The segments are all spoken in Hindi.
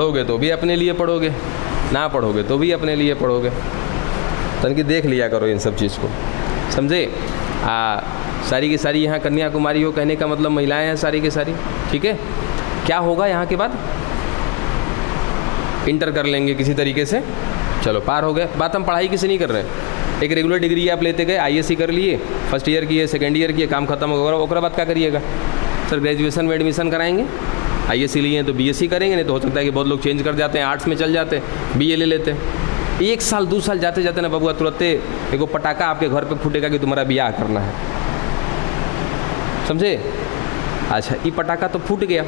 पढ़ोगे तो भी अपने लिए पढ़ोगे, ना पढ़ोगे तो भी अपने लिए पढ़ोगे। तन की देख लिया करो इन सब चीज़ को, समझे। सारी की सारी यहाँ कन्याकुमारी हो कहने का मतलब महिलाएं हैं सारी की सारी, ठीक है। क्या होगा यहाँ के बाद, इंटर कर लेंगे किसी तरीके से, चलो पार हो गए। बात हम पढ़ाई की से नहीं कर रहे हैं। एक रेगुलर डिग्री आप लेते गए, ISC कर लिए, फर्स्ट ईयर किए, सेकेंड ईयर किए, काम खत्म हो गया, और बाद क्या करिएगा सर, ग्रेजुएशन में एडमिशन कराएंगे। ISC लिए हैं तो BSc करेंगे, नहीं तो हो सकता है कि बहुत लोग चेंज कर जाते हैं, आर्ट्स में चल जाते हैं, BA ले लेते हैं। 1 साल 2 साल जाते जाते ना बबुआ तुरंत एगो पटाखा आपके घर पे फूटेगा कि तुम्हारा ब्याह करना है, समझे। अच्छा, ये पटाखा तो फूट गया,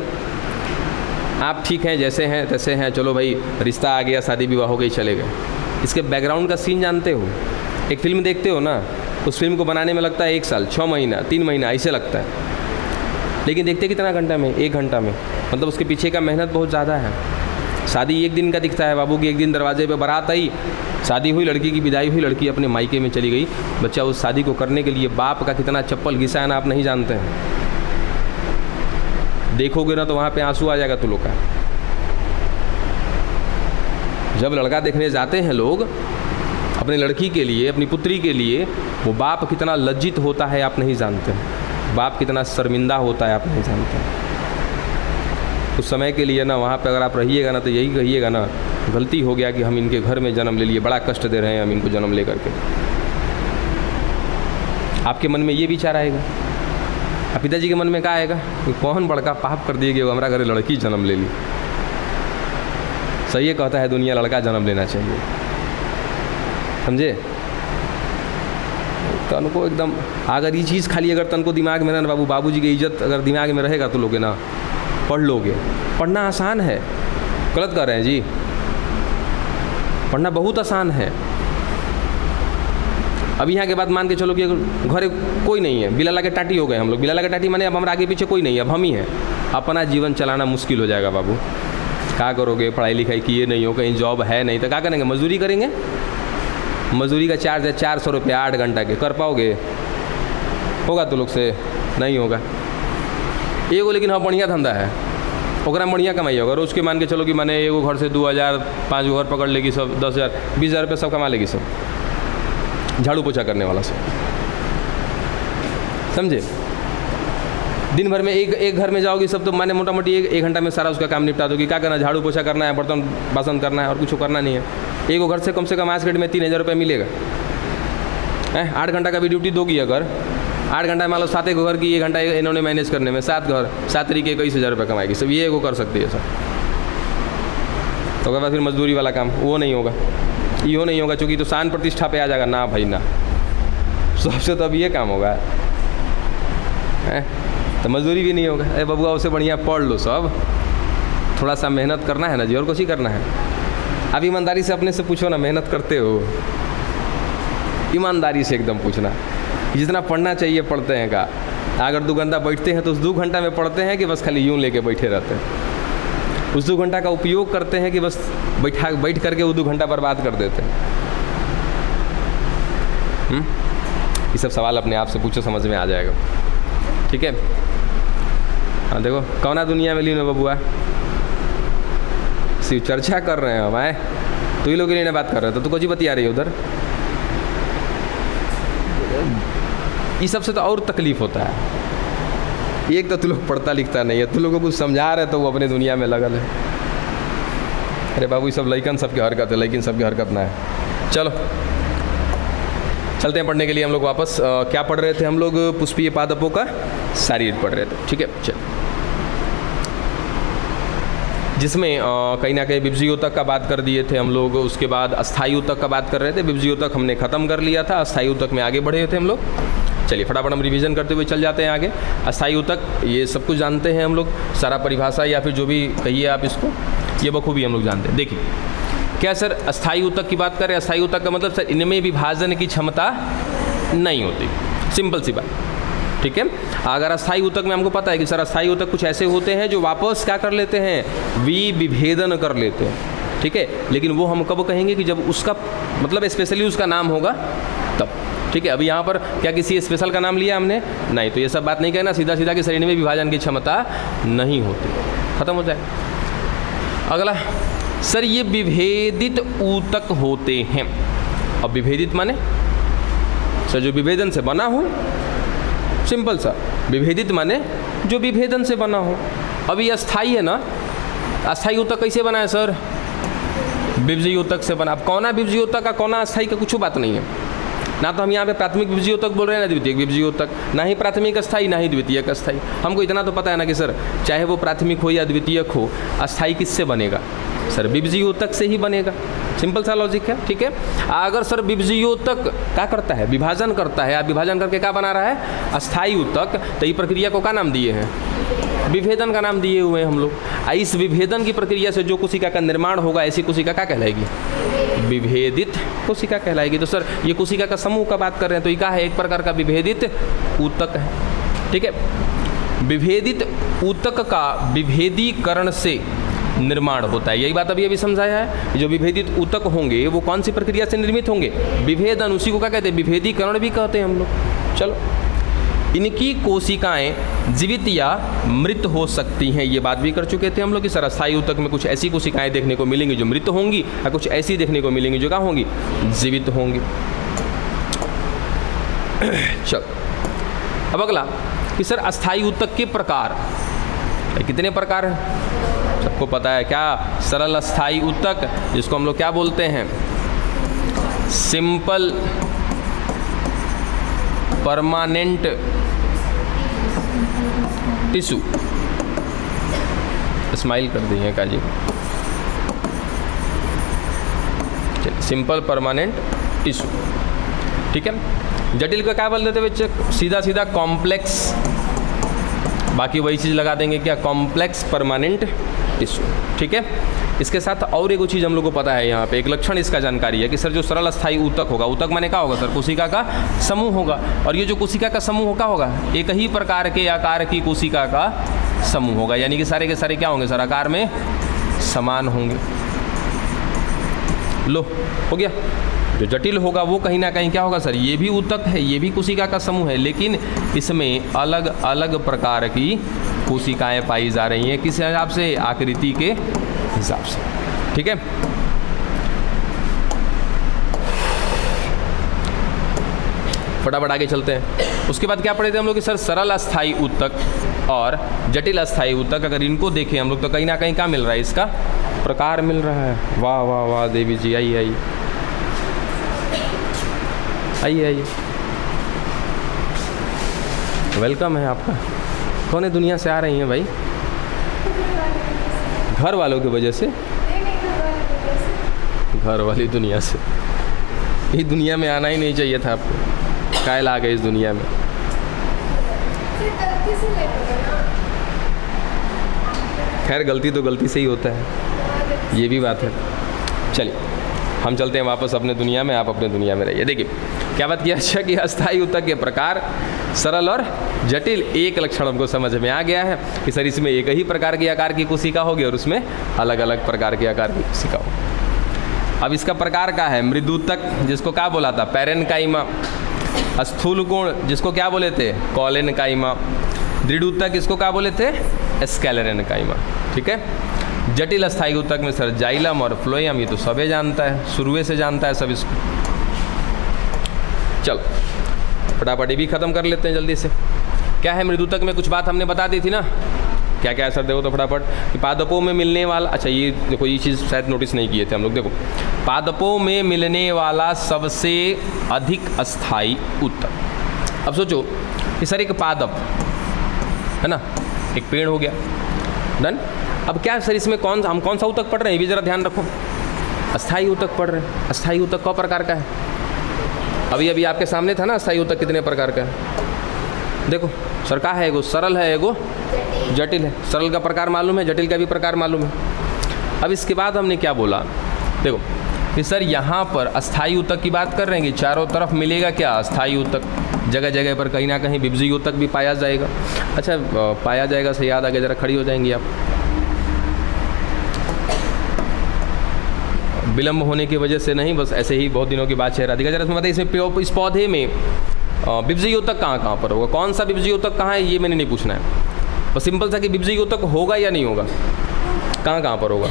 आप ठीक हैं, जैसे हैं तैसे हैं, चलो भाई रिश्ता आ गया, शादी विवाह हो गई, चले गए। इसके बैकग्राउंड का सीन जानते हो। एक फिल्म देखते हो ना, उस फिल्म को बनाने में लगता है 1 साल, 6 महीना, 3 महीना ऐसे लगता है, लेकिन देखते कितना घंटा में, 1 घंटा में। मतलब उसके पीछे का मेहनत बहुत ज़्यादा है। शादी 1 दिन का दिखता है, बाबू की 1 दिन दरवाजे पे बारात आई, शादी हुई, लड़की की विदाई हुई, लड़की अपने मायके में चली गई। बच्चा उस शादी को करने के लिए बाप का कितना चप्पल घिसा है ना, आप नहीं जानते हैं। देखोगे ना तो वहाँ पे आंसू आ जाएगा तुम लोग का। जब लड़का देखने जाते हैं लोग अपनी लड़की के लिए, अपनी पुत्री के लिए, वो बाप कितना लज्जित होता है आप नहीं जानते हैं, बाप कितना शर्मिंदा होता है आप नहीं जानते हैं। उस समय के लिए ना वहाँ पे अगर आप रहिएगा ना तो यही कहिएगा ना, गलती हो गया कि हम इनके घर में जन्म ले लिए, बड़ा कष्ट दे रहे हैं हम इनको जन्म ले करके। आपके मन में ये विचार आएगा। पिताजी के मन में क्या आएगा कि कौन बड़का पाप कर दिए कि हमारा घर लड़की जन्म ले ली। सही है, कहता है दुनिया लड़का जन्म लेना चाहिए, समझे। तन को एकदम, अगर ये चीज़ खाली अगर तन को दिमाग में ना बाबूजी की इज्जत अगर दिमाग में रहेगा तो लोगे ना, पढ़ लोगे। पढ़ना आसान है, गलत कर रहे हैं जी, पढ़ना बहुत आसान है। अब यहाँ के बाद मान के चलो कि घर कोई नहीं है, बिलाला के टाटी हो गए हम लोग। बिलाला के टाटी माने अब हमारे आगे पीछे कोई नहीं है, अब हम ही हैं। अपना जीवन चलाना मुश्किल हो जाएगा बाबू। क्या करोगे, पढ़ाई लिखाई किए नहीं हो, कहीं जॉब है नहीं तो क्या करेंगे, मजदूरी करेंगे। मजदूरी का चार्ज है 400 रुपया 8 घंटा के, कर पाओगे? होगा तो लोग से नहीं होगा। एगो लेकिन हाँ बढ़िया धंधा है, ओकरा बढ़िया कमाई होगा। रोज़ के मान के चलो कि मैंने एगो घर से 2000 5 घर पकड़ लेगी, सब 10,000 20,000 रुपये सब कमा लेगी, सब झाड़ू पोछा करने वाला सब, समझे। दिन भर में एक घर में जाओगी सब तो माने मोटा मोटी एक घंटा में सारा उसका काम निपटा दोगी। क्या करना, झाड़ू पोछा करना है, बर्तन बासन करना है, और कुछ करना नहीं है। एगो घर से कम आज के डेट में 3,000 रुपये मिलेगा। 8 घंटा का भी ड्यूटी दोगी अगर, 8 घंटा मान लो 7 एक घर की, 1 घंटा इन्होंने मैनेज करने में 7 घर 7 तरीके 21,000 रुपये कमाएगी सब। ये एगो कर सकती है सब। तो उसके बाद फिर मजदूरी वाला काम वो नहीं होगा, यो नहीं होगा, चूँकि तो शान प्रतिष्ठा पे आ जाएगा ना भाई ना। सबसे तो अब ये काम होगा तो मजदूरी भी नहीं होगा। अरे बबुआ उससे बढ़िया पढ़ लो सब, थोड़ा सा मेहनत करना है ना जी, और कुछ ही करना है। अब ईमानदारी से अपने से पूछो ना, मेहनत करते हो? ईमानदारी से एकदम पूछना, जितना पढ़ना चाहिए पढ़ते हैं का। अगर 2 घंटा बैठते हैं तो उस 2 घंटा में पढ़ते हैं कि बस खाली यूँ लेके बैठे रहते हैं? उस 2 घंटा का उपयोग करते हैं कि बस बैठ करके वो 2 घंटा बर्बाद कर देते हैं? ये सब सवाल अपने आप से पूछो, समझ में आ जाएगा, ठीक है। हाँ देखो कौना दुनिया में लीन बबुआ, सिर्फ चर्चा कर रहे हैं हम, आए तो ये लोग के लिए बात कर रहे हो तो कुछ ही बतिया रही है उधर। ये सबसे तो और तकलीफ होता है। एक तो तू लोग पढ़ता लिखता नहीं है, तू लोगों को कुछ समझा रहे तो वो अपने दुनिया में लगल है। अरे बाबू ये सब लइकन सबके हरकत है, लेकिन सबके हरकत ना है। चलो चलते हैं पढ़ने के लिए हम लोग वापस। क्या पढ़ रहे थे हम लोग? पुष्पीय पादपों का शारीर पढ़ रहे थे, ठीक है। चल, जिसमें कहीं ना कहीं विभजियोतक का बात कर दिए थे हम लोग। उसके बाद अस्थायुतक का बात कर रहे थे। विभजियोतक हमने ख़त्म कर लिया था, अस्थायुतक में आगे बढ़े थे हम लोग। चलिए फटाफट हम रिवीजन करते हुए चल जाते हैं आगे। अस्थायुतक ये सब कुछ जानते हैं हम लोग, सारा परिभाषा या फिर जो भी कहिए आप इसको, ये बखूबी हम लोग जानते हैं। देखिए क्या सर, अस्थायी ऊतक की बात करें, अस्थायी ऊतक का मतलब सर इनमें विभाजन की क्षमता नहीं होती, सिंपल सी बात, ठीक है। अगर अस्थायी ऊतक में हमको पता है कि सर अस्थायी ऊतक कुछ ऐसे होते हैं जो वापस क्या कर लेते हैं, विभेदन कर लेते हैं, ठीक है। लेकिन वो हम कब कहेंगे कि जब उसका मतलब स्पेशली उसका नाम होगा तब, ठीक है। अभी यहाँ पर क्या किसी स्पेशल का नाम लिया हमने? नहीं, तो ये सब बात नहीं कहना, सीधा सीधा कि शरीर में विभाजन की क्षमता नहीं होती, खत्म हो जाए। अगला सर ये विभेदित ऊतक होते हैं। अब विभेदित माने सर जो विभेदन से बना हो, सिंपल सा। विभेदित माने जो विभेदन से बना हो। अब ये अस्थाई है ना, अस्थाई ऊतक कैसे बना है सर? विभजीय ऊतक से बना। अब कौना विभजीय ऊतक का कौना अस्थाई का कुछ बात नहीं है ना। तो हम यहाँ पे प्राथमिक विभजीय ऊतक बोल रहे हैं ना द्वितीयक विभजीय ऊतक, ना ही प्राथमिक अस्थाई ना ही द्वितीयक अस्थाई। हमको इतना तो पता है ना कि सर चाहे वो प्राथमिक हो या द्वितीयक हो, अस्थाई किससे बनेगा सर? विभजीय ऊतक से ही बनेगा। सिंपल सा लॉजिक है, ठीक है। अगर सर विभजीय ऊतक क्या करता है? विभाजन करता है। आप विभाजन करके क्या बना रहा है? अस्थाई ऊतक। तो ये प्रक्रिया को क्या नाम दिए हैं? विभेदन का नाम दिए हुए हैं हम लोग। इस विभेदन की प्रक्रिया से जो कोशिका का निर्माण होगा, ऐसी कोशिका क्या कहलाएगी? विभेदित कोशिका कहलाएगी। तो सर ये कोशिका का समूह का बात कर रहे हैं, तो ये क्या है? एक प्रकार का विभेदित ऊतक है, ठीक है। विभेदित ऊतक का विभेदीकरण से निर्माण होता है। यही बात अभी अभी समझाया है। जो विभेदित ऊतक होंगे वो कौन सी प्रक्रिया से निर्मित होंगे? विभेदन। उसी को क्या कहते हैं? विभेदीकरण भी कहते हैं हम लोग। चलो, इनकी कोशिकाएं जीवित या मृत हो सकती हैं। ये बात भी कर चुके थे हम लोग कि सर अस्थायी ऊतक में कुछ ऐसी कोशिकाएं देखने को मिलेंगी जो मृत होंगी, या कुछ ऐसी देखने को मिलेंगी जो क्या होंगी? जीवित होंगी। चलो, अब अगला कि सर अस्थायी ऊतक के प्रकार कितने प्रकार हैं? सबको पता है क्या? सरल अस्थायी ऊतक, जिसको हम लोग क्या बोलते हैं? Simple permanent tissue. स्माइल कर दी है काजी। सिंपल परमानेंट टिश्यू, ठीक है। जटिल का क्या बोल देते बच्चे? सीधा सीधा कॉम्प्लेक्स। बाकी वही चीज़ लगा देंगे क्या? कॉम्प्लेक्स परमानेंट टिश्यू, ठीक है। इसके साथ और एक चीज़ हम लोग को पता है, यहाँ पे एक लक्षण इसका जानकारी है कि सर जो सरल अस्थायी ऊतक होगा, ऊतक माने क्या होगा सर? कोशिका का समूह होगा। और ये जो कोशिका का समूह क्या होगा? एक ही प्रकार के आकार की कोशिका का समूह होगा। यानी कि सारे के सारे क्या होंगे सर? आकार में समान होंगे। लो, हो गया। जो जटिल होगा वो कहीं ना कहीं क्या होगा सर? ये भी ऊतक है, ये भी कोशिका का समूह है, लेकिन इसमें अलग अलग प्रकार की कोशिकाएं पाई जा रही हैं। किस हिसाब से? आकृति के हिसाब से, ठीक है। फटाफट आगे चलते हैं। उसके बाद क्या पढ़े थे हम लोग कि सर सरल अस्थायी ऊतक और जटिल अस्थायी ऊतक, अगर इनको देखें हम लोग तो कहीं ना कहीं क्या मिल रहा है? इसका प्रकार मिल रहा है। वाह वाह वाह देवी जी, आइए आइए आइए आइए, वेलकम है आपका। कौन है? दुनिया से आ रही हैं भाई? घर वालों की वजह से? घर वाली दुनिया से। इस दुनिया में आना ही नहीं चाहिए था आपको। कायल आ गए इस दुनिया में। खैर गलती तो गलती से ही होता है, ये भी बात है। चलिए हम चलते हैं वापस अपने दुनिया में, आप अपने दुनिया में रहिए। देखिए क्या बात किया? अच्छा कि अस्थायी ऊतक के प्रकार सरल और जटिल। एक लक्षण हमको समझ में आ गया है कि सर इसमें एक ही प्रकार की आकार की कोशिका होगी और उसमें अलग अलग प्रकार के आकार की कोशिका होगी। अब इसका प्रकार क्या है? मृदूतक, जिसको क्या बोला था? पैरेन्काइमा। स्थूल कोण, जिसको क्या बोले थे? कॉलेनकाइमा। दृढ़ इसको क्या बोले थे? स्क्लेरेनकाइमा, ठीक है। जटिल अस्थायी ऊतक में सर जाइलम और फ्लोएम, ये तो सभी जानता है, शुरुए से जानता है सब इसको। चलो फटाफट ये भी खत्म कर लेते हैं जल्दी से। क्या है मृदूतक में? कुछ बात हमने बता दी थी ना। क्या क्या है सर? देखो तो फटाफट कि पादपों में मिलने वाला, अच्छा ये देखो ये चीज़ शायद नोटिस नहीं किए थे हम लोग। देखो पादपों में मिलने वाला सबसे अधिक अस्थायी ऊतक। अब सोचो कि सर एक पादप है ना, एक पेड़ हो गया, डन। अब क्या सर इसमें हम कौन सा ऊतक पढ़ रहे हैं? ये भी जरा ध्यान रखो। अस्थायी ऊतक पढ़ रहे हैं। अस्थायी ऊतक कौ प्रकार का है? अभी अभी आपके सामने था ना अस्थायी ऊतक कितने प्रकार का है। देखो सर का है, एगो सरल है, एगो जटिल है। सरल का प्रकार मालूम है, जटिल का भी प्रकार मालूम है। अब इसके बाद हमने क्या बोला? देखो कि सर यहाँ पर अस्थायी ऊतक की बात कर रहे हैं कि चारों तरफ मिलेगा क्या? अस्थायी ऊतक। जगह जगह पर कहीं ना कहीं विभजीय ऊतक भी पाया जाएगा। अच्छा पाया जाएगा से याद आ गया, जरा खड़ी हो जाएंगी आप। विलम्ब होने की वजह से नहीं, बस ऐसे ही बहुत दिनों के बाद चेहरा दिखा। जरा इसमें बताइए इसमें इस पौधे में विभजीय ऊतक कहाँ पर होगा? कौन सा विभजीय ऊतक कहाँ है ये मैंने नहीं पूछना है, बस सिंपल सा कि विभजीय ऊतक होगा या नहीं होगा, कहाँ पर होगा।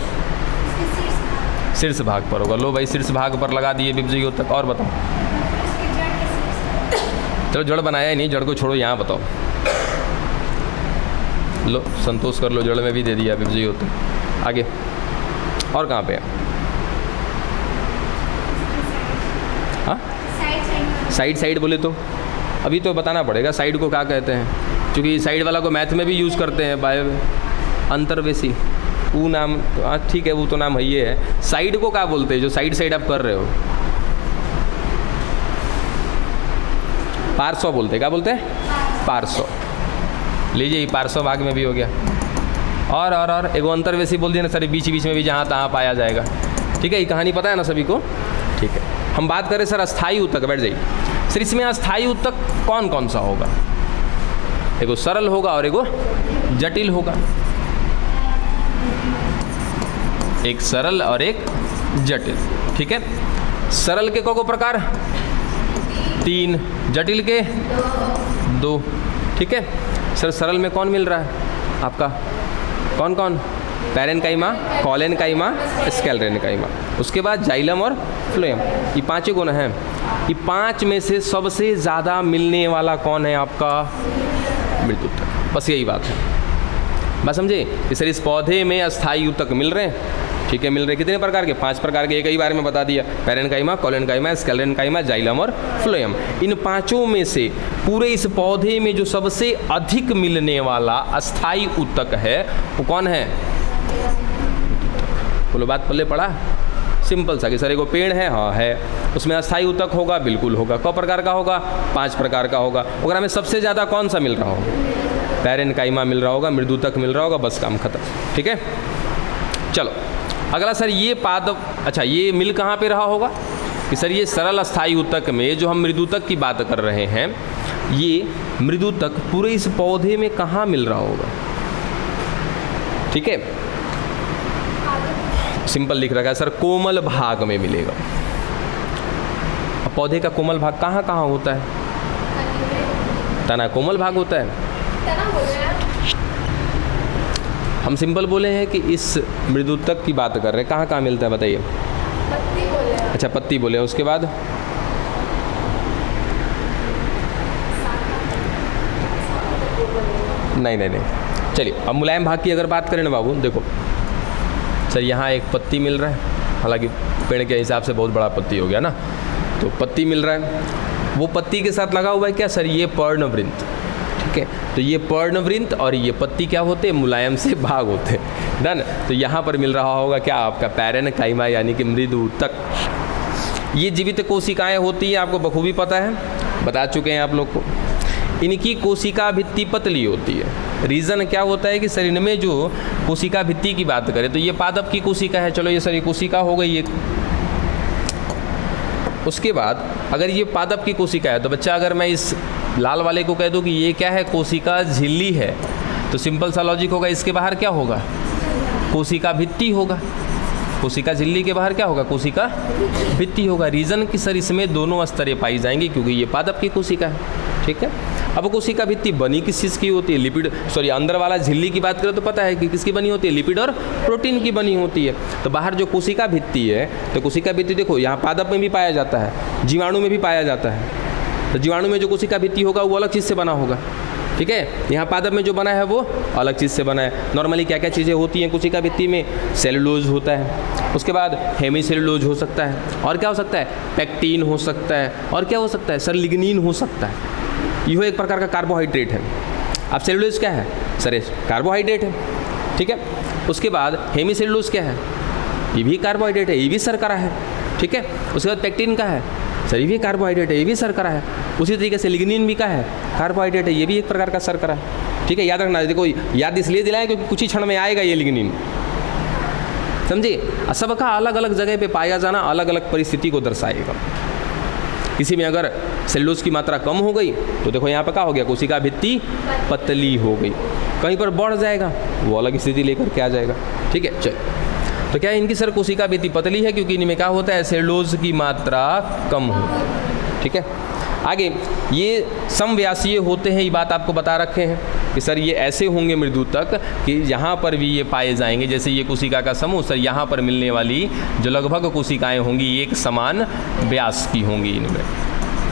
शीर्ष भाग पर होगा। लो भाई शीर्ष भाग पर लगा दिए विभज्योतक। और बताओ, चलो जड़ बनाया ही नहीं, जड़ को छोड़ो, यहाँ बताओ। लो संतोष कर लो, जड़ में भी दे दिया विभज्योतक। आगे और कहाँ पे? हाँ साइड बोले तो अभी तो बताना पड़ेगा साइड को क्या कहते हैं, क्योंकि साइड वाला को मैथ में भी यूज़ करते हैं, बाय अंतर्वेशी वो नाम। हाँ ठीक है, वो तो नाम है ये है। साइड को क्या बोलते हैं जो साइड आप कर रहे हो? पार्श्व बोलते हैं। क्या बोलते हैं? पार्श्व। लीजिए पार्श्व भाग में भी हो गया। और एगो अंतर्वेशी बोल दिया ना सर, बीच में भी जहाँ तहाँ पाया जाएगा। ठीक है, ये कहानी पता है ना सभी को? ठीक है, हम बात करें सर अस्थायी ऊतक। बैठ जाइए सर। इसमें अस्थायी ऊतक कौन कौन सा होगा? एगो सरल होगा और एगो जटिल होगा। एक सरल और एक जटिल। ठीक है, सरल के को प्रकार 3, जटिल के 2। ठीक है सर, सरल में कौन मिल रहा है आपका? कौन कौन? Parenchyma, collenchyma, sclerenchyma. उसके बाद जाइलम और फ्लोएम। ये 5 गुण हैं। ये 5 में से सबसे ज़्यादा मिलने वाला कौन है आपका? मृदूतक। बस यही बात है, बस समझे कि सर इस पौधे में अस्थायी ऊतक मिल रहे हैं। ठीक है, मिल रहे कितने प्रकार के? 5 प्रकार के, एक ही बारे में बता दिया। पैरेन्काइमा, कॉलेनकाइमा, स्क्लेरेन्काइमा, जाइलम और फ्लोएम। इन 5 में से पूरे इस पौधे में जो सबसे अधिक मिलने वाला अस्थायी ऊतक है वो कौन है? बोलो, बात पल्ले पड़ा? सिंपल सा कि सर एगो पेड़ है, हाँ है, उसमें अस्थायी ऊतक होगा, बिल्कुल होगा। कौ प्रकार का होगा? 5 प्रकार का होगा। अगर हमें सबसे ज़्यादा कौन सा मिल रहा होगा? पैरेन्काइमा मिल रहा होगा, मृदूतक मिल रहा होगा, बस काम खत्म। ठीक है, चलो अगला सर ये पादप। अच्छा, ये मिल कहाँ पे रहा होगा? कि सर ये सरल अस्थायी ऊतक में जो हम मृदूतक की बात कर रहे हैं, ये मृदूतक पूरे इस पौधे में कहाँ मिल रहा होगा? ठीक है, सिंपल लिख रखा है सर, कोमल भाग में मिलेगा। अब पौधे का कोमल भाग कहाँ कहाँ होता है? तना कोमल भाग होता है। हम सिंपल बोले हैं कि इस मृदूतक की बात कर रहे हैं, कहाँ कहाँ मिलता है बताइए? पत्ती बोले। अच्छा, पत्ती बोले। उसके बाद नहीं, चलिए अब मुलायम भाग की अगर बात करें ना बाबू, देखो सर यहाँ एक पत्ती मिल रहा है, हालांकि पेड़ के हिसाब से बहुत बड़ा पत्ती हो गया ना, तो पत्ती मिल रहा है। वो पत्ती के साथ लगा हुआ है क्या सर? ये पर्णवृंत। ठीक है, तो ये पर्णवृंत और ये पत्ती क्या होते हैं? मुलायम से भाग होते हैं। डन। तो यहाँ पर मिल रहा होगा क्या आपका? पैरेन्काइमा यानी कि मृदूतक। ये जीवित कोशिकाएं होती हैं, आपको बखूबी पता है, बता चुके हैं आप लोग को। इनकी कोशिका भित्ति पतली होती है। रीज़न क्या होता है कि सर इनमें जो कोशिका भित्ति की बात करें तो ये पादप की कोशिका है। चलो ये सर ये कोशिका हो गई एक। उसके बाद अगर ये पादप की कोशिका है तो बच्चा, अगर मैं इस लाल वाले को कह दूं कि ये क्या है? कोशिका झिल्ली है, तो सिंपल सा लॉजिक होगा, इसके बाहर क्या होगा? कोशिका भित्ति होगा। कोशिका झिल्ली के बाहर क्या होगा? कोशिका भित्ति होगा। रीज़न कि सर इसमें दोनों स्तरें पाई जाएंगी क्योंकि ये पादप की कोशिका है। ठीक है, अब कोशिका भित्ति बनी किस चीज़ की होती है? लिपिड, सॉरी अंदर वाला झिल्ली की बात करें तो पता है कि किसकी बनी होती है? लिपिड और प्रोटीन की बनी होती है। तो बाहर जो कोशिका भित्ति है, तो कोशिका भित्ति देखो यहाँ पादप में भी पाया जाता है, जीवाणु में भी पाया जाता है। तो जीवाणु में जो कोशिका भित्ति होगा वो अलग चीज़ से बना होगा। ठीक है, यहाँ पादप में जो बना है वो अलग चीज़ से बना है। नॉर्मली क्या क्या चीज़ें होती हैं कोशिका भित्ति में? सेलुलोज होता है, उसके बाद हेमीसेलुलोज हो सकता है, और क्या हो सकता है? पेक्टिन हो सकता है, और क्या हो सकता है सर? लिग्निन हो सकता है। यह एक प्रकार का कार्बोहाइड्रेट है। अब सेलुलोज क्या है सर? कार्बोहाइड्रेट है। ठीक है, उसके बाद हेमीसेलुलोज क्या है? ये भी कार्बोहाइड्रेट है, ये भी शर्करा है। ठीक है, उसके बाद पेक्टिन का है सर, ये भी कार्बोहाइड्रेट है, ये भी शर्करा है। उसी तरीके से लिग्निन भी का है, कार्बोहाइड्रेट है, ये भी एक प्रकार का शर्करा है। ठीक है, याद रखना। देखो याद इसलिए दिलाएं क्योंकि कुछ ही क्षण में आएगा ये लिग्निन, समझे? सबका अलग अलग जगह पे पाया जाना अलग अलग परिस्थिति को दर्शाएगा। किसी में अगर सेलुलोज की मात्रा कम हो गई तो देखो यहाँ पर क्या हो गया? कोशिका भित्ति पतली हो गई। कहीं पर बढ़ जाएगा वो अलग स्थिति लेकर के आ जाएगा। ठीक है, चल तो क्या इनकी सर कोशिका भित्ति पतली है क्योंकि इनमें क्या होता है? सेलुलोज की मात्रा कम होती है। ठीक है, आगे ये समव्यासीय होते हैं, ये बात आपको बता रखे हैं कि सर ये ऐसे होंगे मृदुतक कि यहाँ पर भी ये पाए जाएंगे, जैसे ये कोशिका का समूह सर यहाँ पर मिलने वाली जो लगभग कोशिकाएं होंगी एक समान व्यास की होंगी इनमें,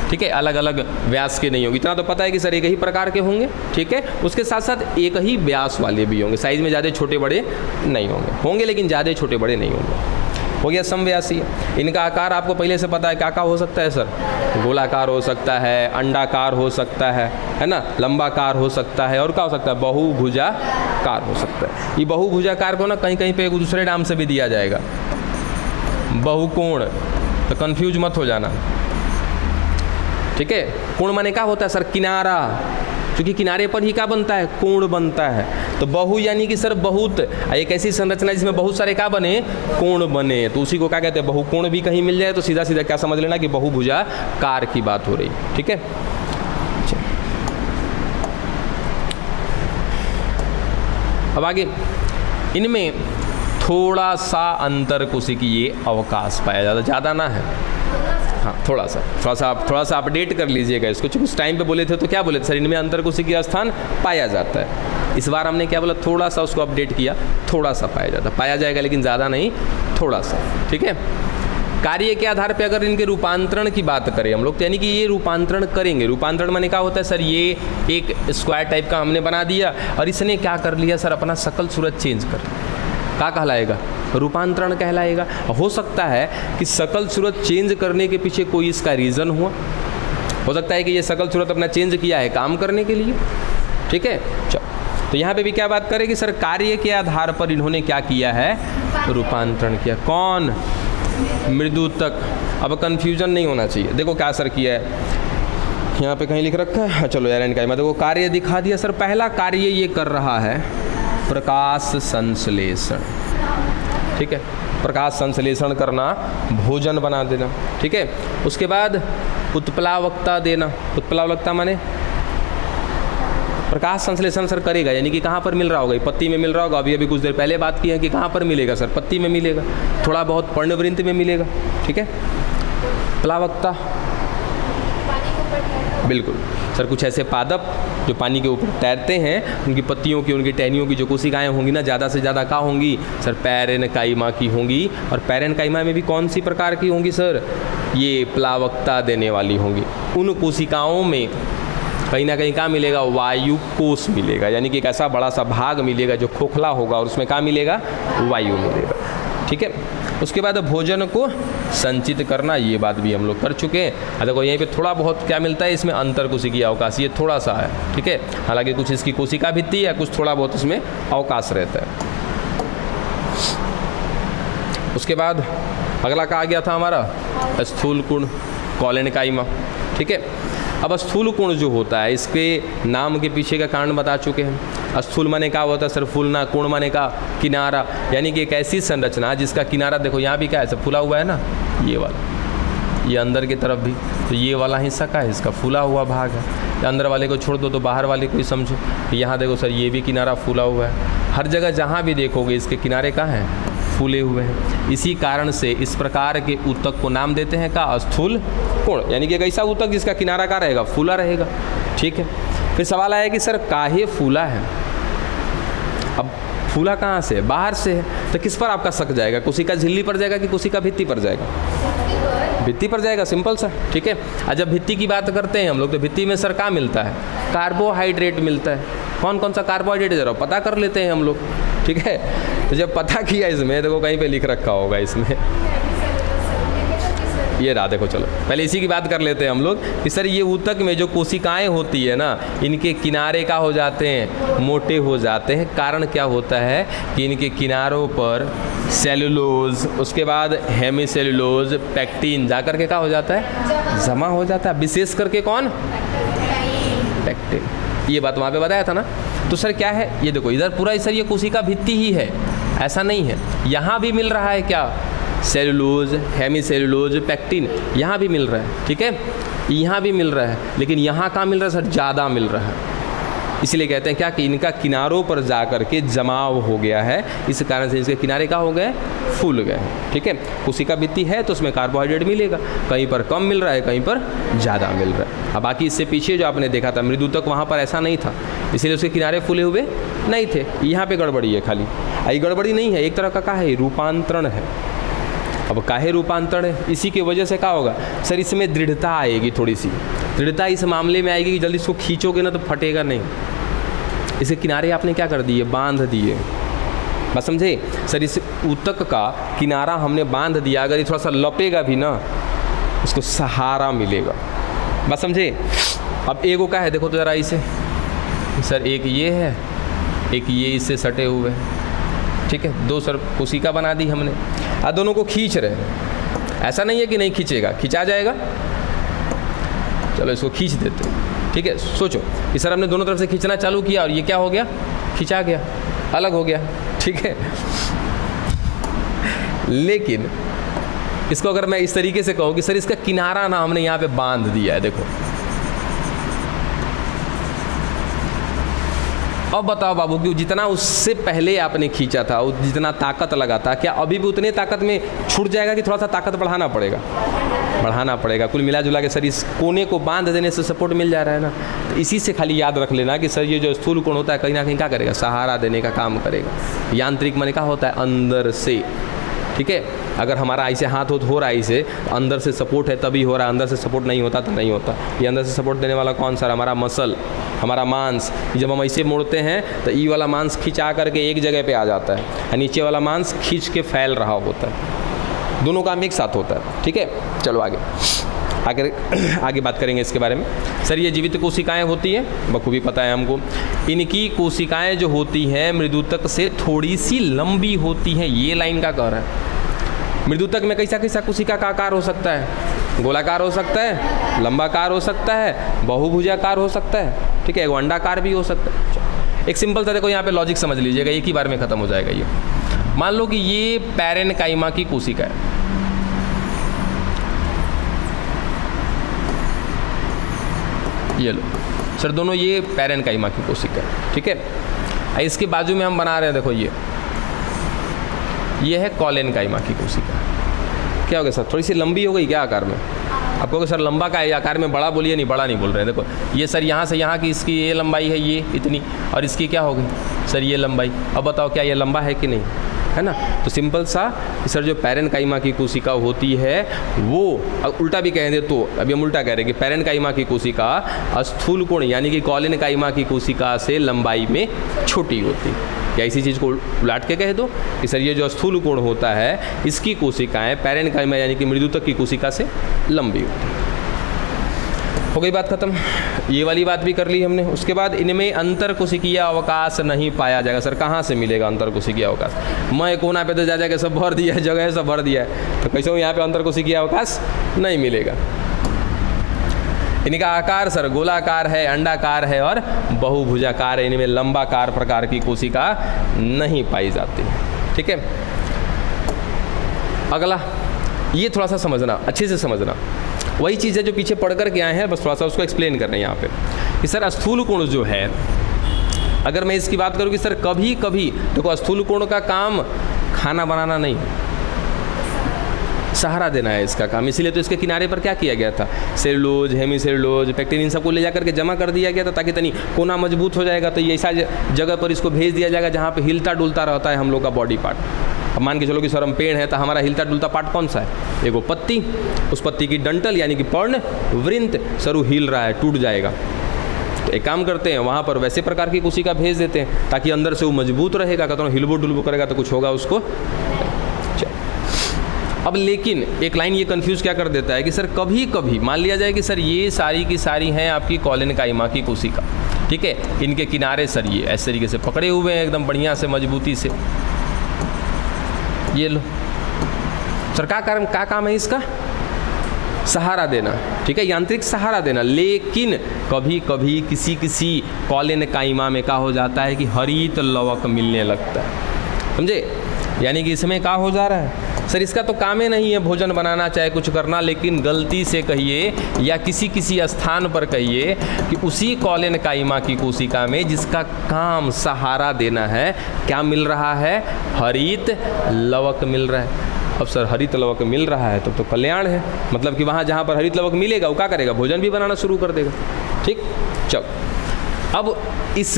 ठीक है, अलग अलग व्यास के नहीं होंगे। इतना तो पता है कि सर एक ही प्रकार के होंगे, ठीक है। उसके साथ साथ एक ही व्यास वाले भी होंगे, साइज में ज़्यादा छोटे बड़े नहीं होंगे लेकिन ज़्यादा छोटे बड़े नहीं होंगे। हो गया समव्यासी। इनका आकार आपको पहले से पता है क्या क्या हो सकता है सर, गोलाकार हो सकता है, अंडाकार हो सकता है ना, लंबाकार हो सकता है, और क्या हो सकता है, बहुभुजाकार हो सकता है। ये बहुभुजाकार को ना कहीं कहीं पे एक दूसरे नाम से भी दिया जाएगा, बहुकोण, तो कंफ्यूज मत हो जाना, ठीक है। कोण माने क्या होता है सर, किनारा, क्योंकि किनारे पर ही क्या बनता है, कोण बनता है। तो बहु यानी कि सर बहुत, एक ऐसी संरचना जिसमें बहुत सारे क्या बने, कोण बने, तो उसी को क्या कहते हैं, बहुकोण भी कहीं मिल जाए तो सीधा सीधा क्या समझ लेना कि बहुभुजाकार की बात हो रही, ठीक है। अब आगे इनमें थोड़ा सा अंतर कोशिकीय अवकाश पाया जाता, ज़्यादा ना है, हाँ थोड़ा सा अपडेट कर लीजिएगा इसको, चूँकि उस टाइम पे बोले थे तो क्या बोले थे सर, इनमें अंतर कोशिकीय स्थान पाया जाता है। इस बार हमने क्या बोला, थोड़ा सा उसको अपडेट किया, थोड़ा सा पाया जाता, पाया जाएगा लेकिन ज़्यादा नहीं, थोड़ा सा, ठीक है। कार्य के आधार पे अगर इनके रूपांतरण की बात करें हम लोग, तो यानी कि ये रूपांतरण करेंगे। रूपांतरण माने क्या होता है सर, ये एक स्क्वायर टाइप का हमने बना दिया और इसने क्या कर लिया सर, अपना शकल सूरत चेंज कर, क्या कहलाएगा, रूपांतरण कहलाएगा। हो सकता है कि शकल सूरत चेंज करने के पीछे कोई इसका रीज़न हुआ, हो सकता है कि ये शकल सूरत अपना चेंज किया है काम करने के लिए, ठीक है। चलो, तो यहाँ पे भी क्या बात करें कि सर कार्य के आधार पर इन्होंने क्या किया है, रूपांतरण किया। कौन, मृदुतक। अब कंफ्यूजन नहीं होना चाहिए, देखो क्या असर किया है, यहाँ पे कहीं लिख रखा है, चलो यार इनका देखो कार्य दिखा दिया सर। पहला कार्य ये कर रहा है प्रकाश संश्लेषण, ठीक है, प्रकाश संश्लेषण करना, भोजन बना देना, ठीक है। उसके बाद उत्प्लावकता देना, उत्प्लावकता माने प्रकाश संश्लेषण सर करेगा, यानी कि कहाँ पर मिल रहा होगा, पत्ती में मिल रहा होगा, अभी कुछ देर पहले बात की है कि कहाँ पर मिलेगा सर, पत्ती में मिलेगा, थोड़ा बहुत पर्णवृंत में मिलेगा, ठीक है। प्लावकता बिल्कुल सर, कुछ ऐसे पादप जो पानी के ऊपर तैरते हैं, उनकी पत्तियों की, उनकी टहनियों की जो कोशिकाएं होंगी ना, ज़्यादा से ज़्यादा क्या होंगी सर, पैरेनकाइमा की होंगी। और पैरेनकाइमा में भी कौन सी प्रकार की होंगी सर, ये प्लावकता देने वाली होंगी। उन कोशिकाओं में कहीं ना कहीं क्या मिलेगा, वायु कोष मिलेगा, यानी कि एक ऐसा बड़ा सा भाग मिलेगा जो खोखला होगा और उसमें क्या मिलेगा, वायु मिलेगा, ठीक है। उसके बाद भोजन को संचित करना, ये बात भी हम लोग कर चुके हैं। देखो यहीं पे थोड़ा बहुत क्या मिलता है, इसमें अंतर कोशिकीय अवकाश, ये थोड़ा सा है, ठीक है। हालांकि कुछ इसकी कोशिका भित्ति है, कुछ थोड़ा बहुत इसमें अवकाश रहता है। उसके बाद अगला कहा गया था हमारा स्थूल कोण, कॉलेनकाइमा, ठीक है। अब स्थूल कोण जो होता है, इसके नाम के पीछे का कारण बता चुके हैं। स्थूल माने क्या होता है सर, फूलना, कोण माने का किनारा, यानी कि एक ऐसी संरचना जिसका किनारा, देखो यहाँ भी क्या है सर, फूला हुआ है ना, ये वाला, ये अंदर की तरफ भी, तो ये वाला हिस्सा का है, इसका फूला हुआ भाग है। अंदर वाले को छोड़ दो तो बाहर वाले को ही समझो। यहाँ देखो सर, ये भी किनारा फूला हुआ है, हर जगह जहाँ भी देखोगे इसके किनारे कहाँ हैं, फूले हुए हैं। इसी कारण से इस प्रकार के ऊतक को नाम देते हैं का, स्थूल कोण, यानी कि एक ऐसा ऊतक जिसका किनारा का रहेगा, फूला रहेगा, ठीक है। फिर सवाल आया कि सर काहे फूला है। अब फूला कहाँ से, बाहर से है, तो किस पर आपका शक जाएगा, कोशिका झिल्ली पर जाएगा कि कोशिका भित्ति पर जाएगा, भित्ति पर जाएगा, सिंपल सा, ठीक है। और जब भित्ति की बात करते हैं हम लोग, तो भित्ति में सर क्या मिलता है, कार्बोहाइड्रेट मिलता है। कौन कौन सा कार्बोहाइड्रेट जरा पता कर लेते हैं हम लोग, ठीक है। तो जब पता किया इसमें, देखो कहीं पे लिख रखा होगा इसमें, ये रहा, देखो चलो पहले इसी की बात कर लेते हैं हम लोग कि सर ये ऊतक में जो कोशिकाएं होती है ना, इनके किनारे क्या हो जाते हैं, मोटे हो जाते हैं। कारण क्या होता है कि इनके किनारों पर सेलुलोज, उसके बाद हेमीसेलुलोज, पैक्टिन जाकर के क्या हो जाता है, जमा हो जाता है। विशेष करके कौन, पैक्टिन, ये बात वहाँ पे बताया था ना। तो सर क्या है, ये देखो इधर पूरा सर ये कोशिका भित्ति ही है, ऐसा नहीं है, यहाँ भी मिल रहा है क्या, सेलुलोज, हेमीसेलुलोज, पैक्टिन, यहाँ भी मिल रहा है, ठीक है, यहाँ भी मिल रहा है, लेकिन यहाँ कहाँ मिल रहा है सर, ज़्यादा मिल रहा है। इसलिए कहते हैं क्या कि इनका किनारों पर जा कर के जमाव हो गया है, इस कारण से इसके किनारे क्या हो गए, फूल गए, ठीक है। कोशिका भित्ति है तो उसमें कार्बोहाइड्रेट मिलेगा, कहीं पर कम मिल रहा है, कहीं पर ज़्यादा मिल रहा है। अब बाकी इससे पीछे जो आपने देखा था मृदुतक, वहाँ पर ऐसा नहीं था, इसीलिए उसके किनारे फूले हुए नहीं थे। यहाँ पे गड़बड़ी है खाली। ये गड़बड़ी नहीं है, एक तरह का है रूपांतरण है। अब काहे रूपांतरण है, इसी की वजह से क्या होगा सर, इसमें दृढ़ता आएगी, थोड़ी सी दृढ़ता इस मामले में आएगी कि जल्दी इसको खींचोगे ना तो फटेगा नहीं। इसके किनारे आपने क्या कर दिए, बांध दिए। बस समझे सर, इस ऊतक का किनारा हमने बांध दिया, अगर ये थोड़ा सा लपेगा भी ना उसको सहारा मिलेगा। बस समझे। अब एगो का है, देखो तो ज़रा इसे सर, एक ये है, एक ये इससे सटे हुए, ठीक है, दो सर कोशिका बना दी हमने, और दोनों को खींच रहे हैं। ऐसा नहीं है कि नहीं खींचेगा, खींचा जाएगा। चलो इसको खींच देते, ठीक है। सोचो कि सर हमने दोनों तरफ से खींचना चालू किया और ये क्या हो गया, खींचा गया, अलग हो गया, ठीक है। लेकिन इसको अगर मैं इस तरीके से कहूँ कि सर इसका किनारा ना हमने यहाँ पे बांध दिया है, देखो। अब बताओ बाबू कि जितना उससे पहले आपने खींचा था, जितना ताकत लगा था, क्या अभी भी उतने ताकत में छूट जाएगा कि थोड़ा सा ताकत बढ़ाना पड़ेगा? बढ़ाना पड़ेगा। कुल मिला जुला के सर इस कोने को बांध देने से सपोर्ट मिल जा रहा है ना। तो इसी से खाली याद रख लेना कि सर ये जो स्थूल कोण होता है कहीं ना कहीं क्या करेगा, सहारा देने का काम करेगा। यांत्रिक माने क्या होता है, अंदर से, ठीक है। अगर हमारा ऐसे हाथ हो रहा है, इसे अंदर से सपोर्ट है तभी हो रहा है, अंदर से सपोर्ट नहीं होता तो नहीं होता। ये अंदर से सपोर्ट देने वाला कौन सा, हमारा मसल, हमारा मांस। जब हम ऐसे मोड़ते हैं तो ई वाला मांस खिंचा करके एक जगह पे आ जाता है, और नीचे वाला मांस खींच के फैल रहा होता है। दोनों काम एक साथ होता है, ठीक है। चलो आगे बात करेंगे इसके बारे में। सर ये जीवित कोशिकाएं होती हैं, बखूबी पता है हमको। इनकी कोशिकाएं जो होती हैं मृदुतक से थोड़ी सी लंबी होती हैं, ये लाइन का कह रहा है। मृदुतक में कैसा कैसा कोशिका का आकार हो सकता है, गोलाकार हो सकता है, लंबाकार हो सकता है, बहुभुजाकार हो सकता है, ठीक है, अंडाकार भी हो सकता है। एक सिंपल सा देखो यहाँ पे लॉजिक समझ लीजिएगा, एक ही बार में खत्म हो जाएगा ये। मान लो कि ये पैरेनकाइमा की कोशिका है, ये लो सर, दोनों ये पैरेनकाइमा की कोशिका है, ठीक है। इसके बाजू में हम बना रहे हैं, देखो ये है कॉलेनकाइमा की कोशिका। क्या हो गया सर, थोड़ी सी लंबी हो गई क्या आकार में? आप कहोगे सर लंबा का है, आकार में बड़ा बोलिए, नहीं बड़ा नहीं बोल रहे हैं। देखो ये सर यहाँ से यहाँ की इसकी ये लंबाई है, ये इतनी, और इसकी क्या हो गई सर ये लंबाई। अब बताओ क्या ये लंबा है कि नहीं, है ना। तो सिंपल सा सर जो पैरेनकाइमा की कोशिका होती है वो, उल्टा भी कहेंगे तो अभी हम उल्टा कह रहे हैं कि पैरेनकाइमा की कोशिका स्थूल कोण यानी कि कॉलेनकाइमा की कोशिका से लंबाई में छोटी होती है। या इसी चीज़ को उलाट के कह दो कि सर ये जो स्थूल कोण होता है इसकी कोशिकाएं पैरेनकाइमा यानी कि मृदुतक की कोशिका से लंबी होती है। हो गई बात खत्म, ये वाली बात भी कर ली हमने। उसके बाद इनमें अंतर कोशिकीय अवकाश नहीं पाया जाएगा। सर कहाँ से मिलेगा अंतर कोशिकीय अवकाश? मैं कोना पे तो जा जाके सब भर दिया है, जगह है सब भर दिया है, तो कैसे यहाँ पे अंतर कोशिकीय अवकाश नहीं मिलेगा। इनका आकार सर गोलाकार है, अंडाकार है और बहुभुजाकार है। इनमें लंबाकार प्रकार की कोशिका नहीं पाई जाती, ठीक है। अगला ये थोड़ा सा समझना, अच्छे से समझना, वही चीज़ है जो पीछे पढ़ कर के आए हैं, बस थोड़ा सा उसको एक्सप्लेन कर रहे हैं यहाँ पे कि सर स्थूल कोण जो है, अगर मैं इसकी बात करूँ कि सर कभी कभी देखो स्थूल कोण का काम खाना बनाना नहीं, सहारा देना है इसका काम। इसीलिए तो इसके किनारे पर क्या किया गया था, सेलुलोज, हेमीसेलुलोज, पेक्टिन, इन सबको ले जाकर के जमा कर दिया गया था ताकि तनी कोना मजबूत हो जाएगा। तो ये ऐसा जगह पर इसको भेज दिया जाएगा जहाँ पे हिलता डुलता रहता है हम लोग का बॉडी पार्ट। अब मान के चलो कि सर हम पेड़ है तो हमारा हिलता डुलता पार्ट कौन सा है? एगो पत्ती, उस पत्ती की डंटल यानी कि पर्ण वृंत, सरू हिल रहा है, टूट जाएगा। तो एक काम करते हैं वहाँ पर वैसे प्रकार की कोशिका भेज देते हैं ताकि अंदर से वो मजबूत रहेगा, कहता हूँ हिलबो डुलबो करेगा तो कुछ होगा उसको। अब लेकिन एक लाइन ये कंफ्यूज क्या कर देता है कि सर कभी कभी मान लिया जाए कि सर ये सारी की सारी हैं आपकी कॉलेनकाइमा की कोशिका, ठीक है। इनके किनारे सर ये इस तरीके से पकड़े हुए हैं एकदम बढ़िया से मजबूती से, ये लो सर क्या काम है इसका? सहारा देना, ठीक है, यांत्रिक सहारा देना। लेकिन कभी कभी किसी कॉलेनकाइमा में क्या हो जाता है कि हरित लवक मिलने लगता है, समझे। यानी कि इसमें क्या हो जा रहा है सर, इसका तो काम ही नहीं है भोजन बनाना चाहे कुछ करना, लेकिन गलती से कहिए या किसी स्थान पर कहिए कि उसी कॉलेनकाइमा की कोशिका में जिसका काम सहारा देना है क्या मिल रहा है? हरित लवक मिल रहा है। अब सर हरित लवक मिल रहा है तो कल्याण है, मतलब कि वहाँ जहाँ पर हरित लवक मिलेगा वो क्या करेगा, भोजन भी बनाना शुरू कर देगा। ठीक, चल अब इस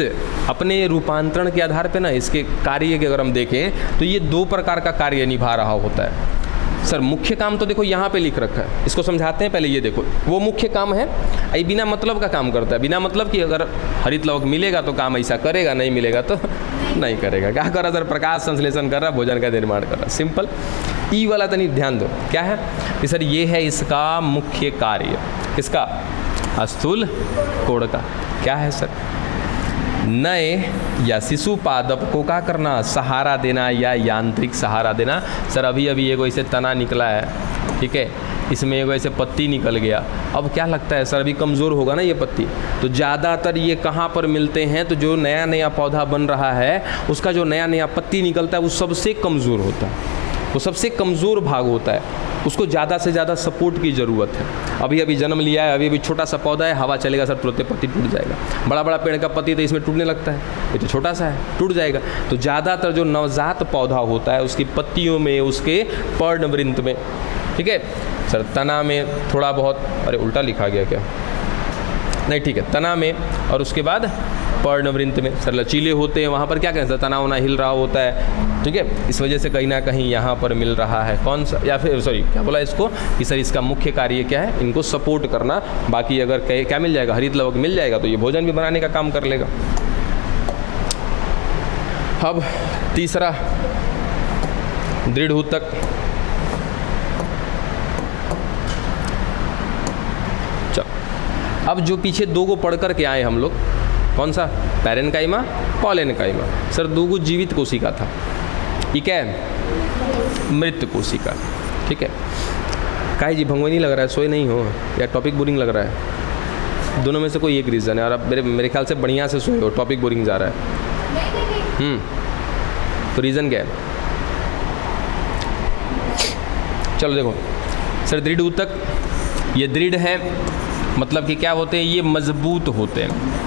अपने रूपांतरण के आधार पे ना इसके कार्य के अगर हम देखें तो ये 2 प्रकार का कार्य निभा रहा होता है। सर मुख्य काम तो देखो यहाँ पे लिख रखा है, इसको समझाते हैं। पहले ये देखो, वो मुख्य काम है, ये बिना मतलब का काम करता है। बिना मतलब कि अगर हरित लवक मिलेगा तो काम ऐसा करेगा, नहीं मिलेगा तो नहीं करेगा। क्या कर रहा सर, प्रकाश संश्लेषण कर रहा, भोजन का निर्माण कर रहा, सिंपल। ई वाला तनी ध्यान दो, क्या है कि सर ये है इसका मुख्य कार्य, किसका, स्थूल कोण का। क्या है सर, नए या शिशु पादप को क्या करना, सहारा देना या यांत्रिक सहारा देना। सर अभी एगो ऐसे तना निकला है, ठीक है, इसमें एगो ऐसे पत्ती निकल गया। अब क्या लगता है सर, अभी कमज़ोर होगा ना ये पत्ती, तो ज़्यादातर ये कहाँ पर मिलते हैं, तो जो नया नया पौधा बन रहा है उसका जो नया नया पत्ती निकलता है वो सबसे कमज़ोर होता है, वो सबसे कमज़ोर भाग होता है, उसको ज़्यादा से ज़्यादा सपोर्ट की ज़रूरत है। अभी जन्म लिया है, अभी छोटा सा पौधा है, हवा चलेगा सर तुरंत पत्ती टूट जाएगा। बड़ा बड़ा पेड़ का पत्ती तो इसमें टूटने लगता है, ये तो छोटा सा है, टूट जाएगा। तो ज़्यादातर जो नवजात पौधा होता है उसकी पत्तियों में, उसके पर्णवृंत में, ठीक है सर, तना में थोड़ा बहुत, अरे उल्टा लिखा गया क्या, नहीं ठीक है, तना में और उसके बाद पर्णवृंत में सर लचीले होते हैं, वहाँ पर क्या कहते हैं, तना उना हिल रहा होता है, ठीक है। इस वजह से कहीं ना कहीं यहाँ पर मिल रहा है कौन सा, या फिर सॉरी क्या बोला इसको कि सर इसका मुख्य कार्य क्या है, इनको सपोर्ट करना। बाकी अगर क्या मिल जाएगा, हरित लवक मिल जाएगा तो ये भोजन भी बनाने का काम कर लेगा। अब तीसरा दृढ़ ऊतक। चल अब जो पीछे 2 को पढ़ कर के आए हम लोग, कौन सा, पैरेन्काइमा, कॉलेनकाइमा। सर 2 जीवित कोशिका था, ये क्या है, मृत कोशिका, ठीक है। काहे जी भंगवानी लग रहा है, सोए नहीं हो या टॉपिक बोरिंग लग रहा है, दोनों में से कोई एक रीज़न है। और अब मेरे ख्याल से बढ़िया से सोए हो, टॉपिक बोरिंग जा रहा है। तो रीज़न क्या है, चलो देखो सर, दृढ़ ऊतक, ये दृढ़ है मतलब कि क्या होते हैं, ये मजबूत होते हैं।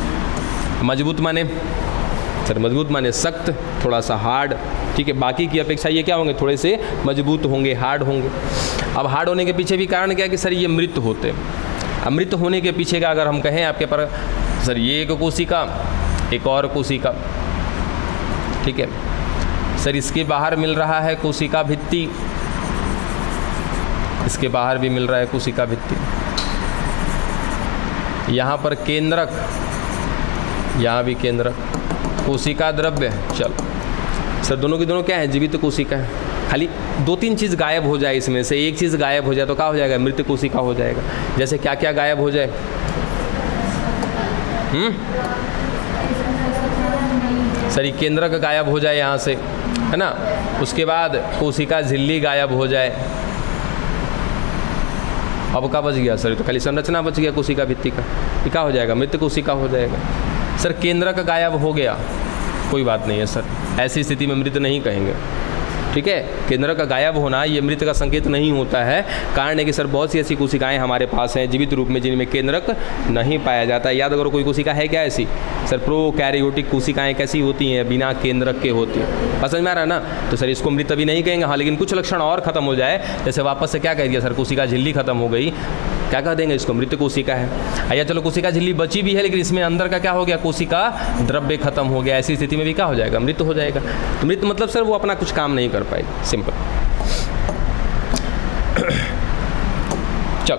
मजबूत माने सर, मजबूत माने सख्त, थोड़ा सा हार्ड, ठीक है। बाकी की अपेक्षा ये क्या होंगे, थोड़े से मजबूत होंगे, हार्ड होंगे। अब हार्ड होने के पीछे भी कारण क्या है कि सर ये मृत होते हैं। अब मृत होने के पीछे का अगर हम कहें आपके पर, सर ये एक कोशिका, एक और कोशिका, ठीक है सर, इसके बाहर मिल रहा है कोशिका भित्ति, इसके बाहर भी मिल रहा है कोशिका भित्ति, यहाँ पर केंद्रक, यहाँ भी केंद्रक, कोशिका द्रव्य। चलो सर दोनों की दोनों क्या है, जीवित कोशिका है। खाली 2-3 चीज़ गायब हो जाए, इसमें से एक चीज़ गायब हो जाए तो क्या हो जाएगा, मृत कोशिका हो जाएगा। जैसे क्या क्या गायब हो जाए, सर ये केंद्रक गायब हो जाए यहाँ से, है ना। उसके बाद कोशिका झिल्ली गायब हो जाए। अब क्या बच गया सर, तो खाली संरचना बच गया कोशिका भित्ति का, ये क्या हो जाएगा, मृत कोशिका हो जाएगा। सर केंद्रक गायब हो गया, कोई बात नहीं है सर, ऐसी स्थिति में मृत नहीं कहेंगे, ठीक है। केंद्रक का गायब होना ये मृत का संकेत नहीं होता है। कारण है कि सर बहुत सी ऐसी कोशिकाएं हमारे पास हैं जीवित रूप में जिनमें केंद्रक नहीं पाया जाता है। याद करो कोई कोशिका है क्या ऐसी, सर प्रोकैरियोटिक कोशिकाएं कैसी होती हैं, बिना केंद्रक के होती हैं। समझ में आ रहा है ना। तो सर इसको मृत अभी नहीं कहेंगे, हाँ, लेकिन कुछ लक्षण और खत्म हो जाए, जैसे वापस से क्या कह दिया सर, कोशिका झिल्ली खत्म हो गई, क्या कह देंगे इसको, मृत कोशिका है। या चलो कोशिका झिल्ली बची भी है लेकिन इसमें अंदर का क्या हो गया, कोशिका द्रव्य खत्म हो गया, ऐसी स्थिति में भी क्या हो जाएगा, मृत हो जाएगा। तो मृत मतलब सर वो अपना कुछ काम नहीं कर पाएगी, सिंपल। चल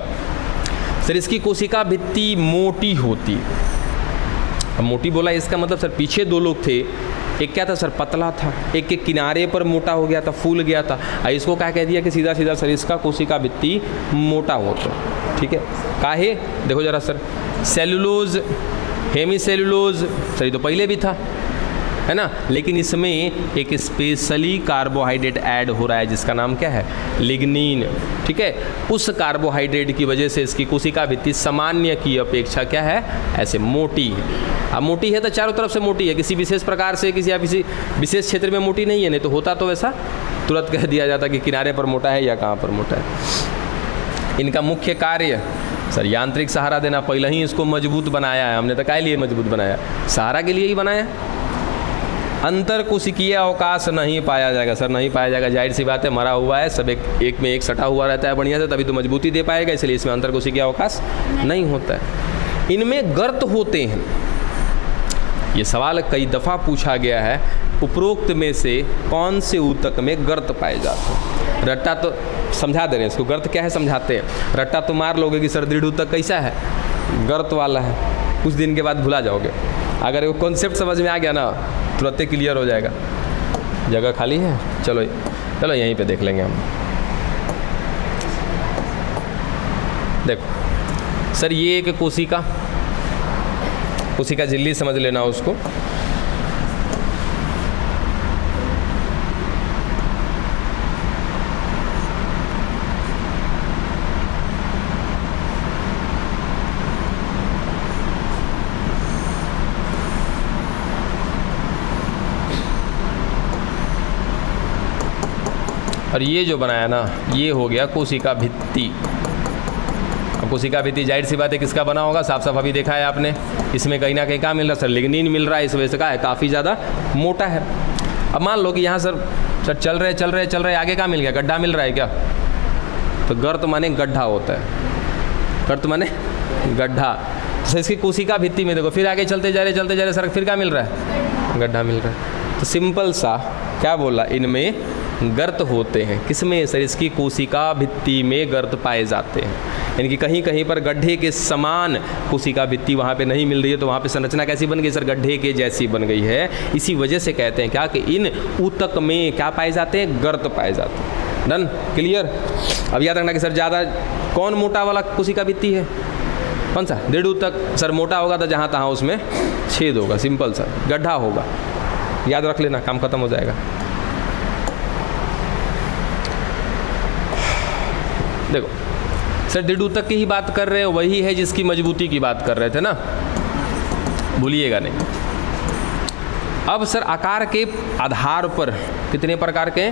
सर इसकी कोशिका भित्ति मोटी होती। अब मोटी बोला इसका मतलब सर पीछे 2 लोग थे, एक क्या था सर, पतला था, एक के किनारे पर मोटा हो गया था, फूल गया था। इसको क्या कह दिया कि सीधा सीधा सर इसका कोशिका भित्ति मोटा होता, ठीक है। काहे, देखो जरा सर, सेलुलोज, हेमीसेलुलोज, सर ये तो पहले भी था, है ना, लेकिन इसमें एक स्पेशली कार्बोहाइड्रेट ऐड हो रहा है जिसका नाम क्या है, लिग्निन, ठीक है। उस कार्बोहाइड्रेट की वजह से इसकी कोशिका भित्ति सामान्य की अपेक्षा क्या है, ऐसे मोटी है। अब मोटी है तो चारों तरफ से मोटी है, किसी विशेष प्रकार से किसी विशेष क्षेत्र में मोटी नहीं है, नहीं तो होता तो वैसा तुरंत कह दिया जाता कि किनारे पर मोटा है या कहाँ पर मोटा है। इनका मुख्य कार्य सर यांत्रिक सहारा देना। पहले ही इसको मजबूत बनाया है हमने, तो क्या लिए मजबूत बनाया, सहारा के लिए ही बनाया, अंतर कोशिकीय अवकाश नहीं पाया जाएगा। सर नहीं पाया जाएगा, जाहिर सी बात है, मरा हुआ है, सब एक में एक सटा हुआ रहता है बढ़िया से, तभी तो मजबूती दे पाएगा, इसलिए इसमें अंतर कोशिकीय अवकाश नहीं होता है। इनमें गर्त होते हैं। ये सवाल कई दफ़ा पूछा गया है, उपरोक्त में से कौन से ऊतक में गर्त पाए जाते हैं। रट्टा तो समझा दे रहे हैं इसको, गर्त क्या है समझाते हैं। रट्टा तो मार लोगे कि सर दृढ़ ऊतक कैसा है, गर्त वाला है, कुछ दिन के बाद भुला जाओगे। अगर वो कॉन्सेप्ट समझ में आ गया ना, तुरंत क्लियर हो जाएगा। जगह खाली है, चलो चलो यहीं पे देख लेंगे हम। देखो सर, ये एक कोशिका झिल्ली समझ लेना उसको। और ये जो बनाया ना, ये हो गया कोशिका भित्ति। अब कोशिका भित्ति जाहिर सी बात है किसका बना होगा, साफ साफ अभी देखा है आपने। इसमें कहीं ना कहीं क्या मिल रहा है सर, लिग्निन मिल रहा है, इस वजह से क्या है, काफ़ी ज़्यादा मोटा है। अब मान लो कि यहाँ सर चल रहे आगे क्या मिल गया, गड्ढा मिल रहा है क्या, तो गर्त माने गड्ढा होता है, गर्त माने गड्ढा। तो इसकी कोशिका भित्ति में देखो, फिर आगे चलते जा रहे सर, फिर क्या मिल रहा है, गड्ढा मिल रहा है। तो सिंपल सा क्या बोला, इनमें गर्त होते हैं। किसमें सर, इसकी कोशिका भित्ति में गर्त पाए जाते हैं। यानी कि कहीं कहीं पर गड्ढे के समान कोशिका भित्ति वहाँ पे नहीं मिल रही है, तो वहाँ पे संरचना कैसी बन गई सर, गड्ढे के जैसी बन गई है। इसी वजह से कहते हैं क्या कि इन ऊतक में क्या पाए जाते हैं, गर्त पाए जाते हैं। Done, clear. अब याद रखना कि सर ज़्यादा कौन मोटा वाला कोशिका भित्ति है, कौन सा, दृढ़ ऊतक। सर मोटा होगा तो जहाँ तहाँ उसमें छेद होगा, सिंपल सा गड्ढा होगा, याद रख लेना, काम खत्म हो जाएगा। देखो सर, दृढ़ ऊतक की ही बात कर रहे हैं, वही है जिसकी मजबूती की बात कर रहे थे ना, भूलिएगा नहीं। अब सर आकार के आधार पर कितने प्रकार के,